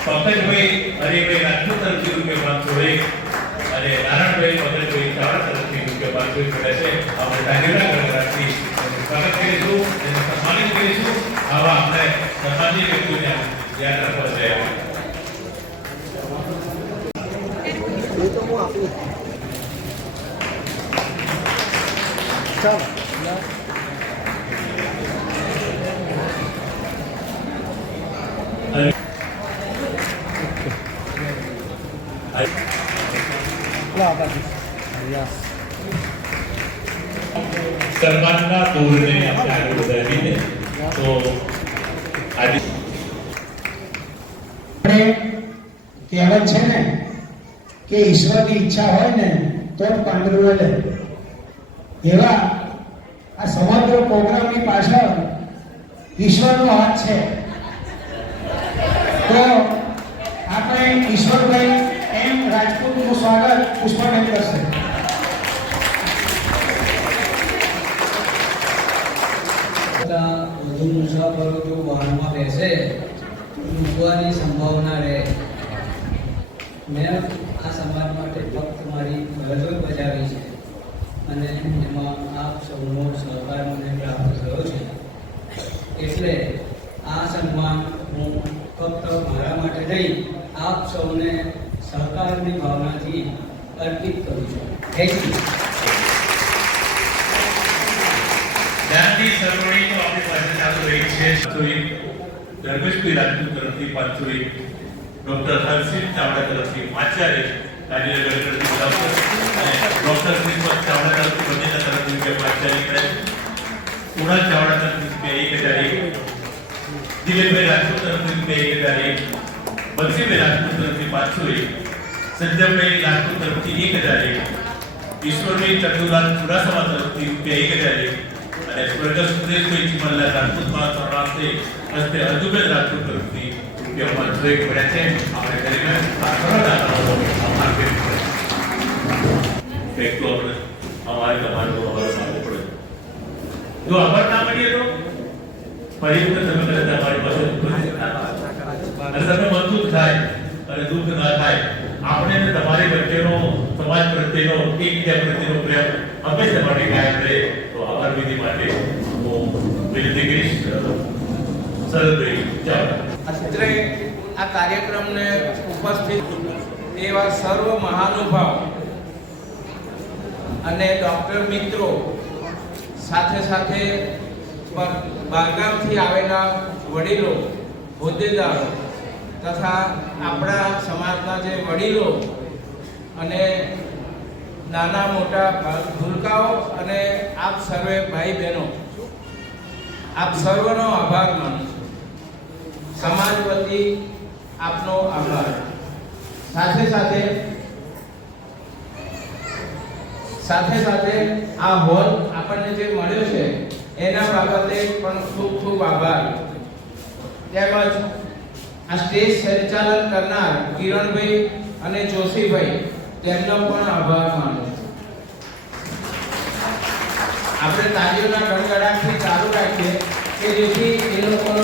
પંકજભાઈ હરિભાઈ રાજપૂત તરફથી રૂપિયા 501 અને નારાયણભાઈ પંકજભાઈ ચાવડા તરફથી રૂપિયા 501 મળે છે. આપણે તાલીમના ગણરાજથી સ્વાગત કરીશું અને સન્માનિત કરીશું. આવા આપણે સમાજની વ્યક્તિઓને યાદ રાખવા જોઈએ. સન્માનના ધોરણે આપણે આગળ વધારીને તો આજે કહેવત છે ને કે ઈશ્વરની ઈચ્છા હોય ને તો જ પાંદડું લે. એવા આ સમગ્ર પ્રોગ્રામની પાછળ ઈશ્વરનો હાથ છે. તો આપણે ઈશ્વરભાઈ એમ રાજપૂતનું સ્વાગત પુષ્પાબેન કરશે. વધુ મુસાફરો જો વાહનમાં બેસે ડૂબવાની સંભાવના રહે. મેં આ સમાજ માટે ફક્ત મારી ફરજો બજાવી છે અને એમાં આપ સૌનો સહકાર મને પ્રાપ્ત થયો છે. એટલે આ સન્માન હું ફક્ત મારા માટે નહીં, આપ સૌને સહકારની ભાવનાથી અર્પિત કરું છું. Thank you. જ્ઞાનની સરવણી તો આપણી પાસે ચાલુ રહી છે. ધર્મેશભાઈ રાજપૂત તરફથી 501, ડોક્ટર હર્ષિત ચાવડા તરફથી 5,000, ગાંધીનગર તરફથી અને ડોક્ટર શ્રીમત ચાવડા તરફથી બંનેના તરફથી રૂપિયા 5,000, કુણાલ ચાવડા તરફથી રૂપિયા 1,000, દિલીપભાઈ રાજપૂત તરફથી રૂપિયા 1,000, બલસીભાઈ રાજપૂત તરફથી 501, સંજયભાઈ રાજપૂત તરફથી 1,000, ઈશ્વરભાઈ ચંદુલાલ ચુડાસમા તરફથી રૂપિયા 1,000 અને સ્વર્ગસ્થ સુરેશભાઈ ચિમલના રાજપૂત મહાસંગ્રામથી હસ્તે અજુબેન રાજપૂત તરફથી રૂપિયા 501 મળ્યા છે. આપણે કરીને આભાર વ્યક્ત કરીએ. એટલું આપણે અમારે તમારું આભાર માનવો પડે. જો આભાર ના મળીએ તો ફરી વખત તમે કદાચ તમારી પાસે અને તમે મજબૂત થાય અને દુઃખ ના થાય. આપણે તમારી વચ્ચેનો સમાજ પ્રત્યેનો એકબીજા પ્રત્યેનો પ્રેમ હંમેશા માટે કાયમ રહે. તો આભાર વિધિ માટે હું વિનંતી કરીશ સરદભાઈ ચાલો. અત્રે આ કાર્યક્રમને ઉપસ્થિત એવા સર્વ મહાનુભાવ અને ડોક્ટર મિત્રો, સાથે સાથે બહારગામથી આવેલા વડીલો, હોદ્દેદારો તથા આપણા સમાજના જે વડીલો અને નાના મોટા ભૂલકાઓ અને આપ સર્વે ભાઈ બહેનો, આપ સર્વનો આભાર માનું છું. સમાજ વતી આપનો આભાર. સાથે સાથે આ હોલ આપણને જે મળ્યો છે એના બાબતે પણ ખૂબ ખૂબ આભાર. તેમજ આ સ્ટેજ સંચાલન કરનાર કિરણભાઈ અને જોશીભાઈ, તેમનો પણ આભાર માનું છું. આપણે તાળીઓના ગણગડાટથી ચાલુ રાખીએ કે જેથી એ લોકોનો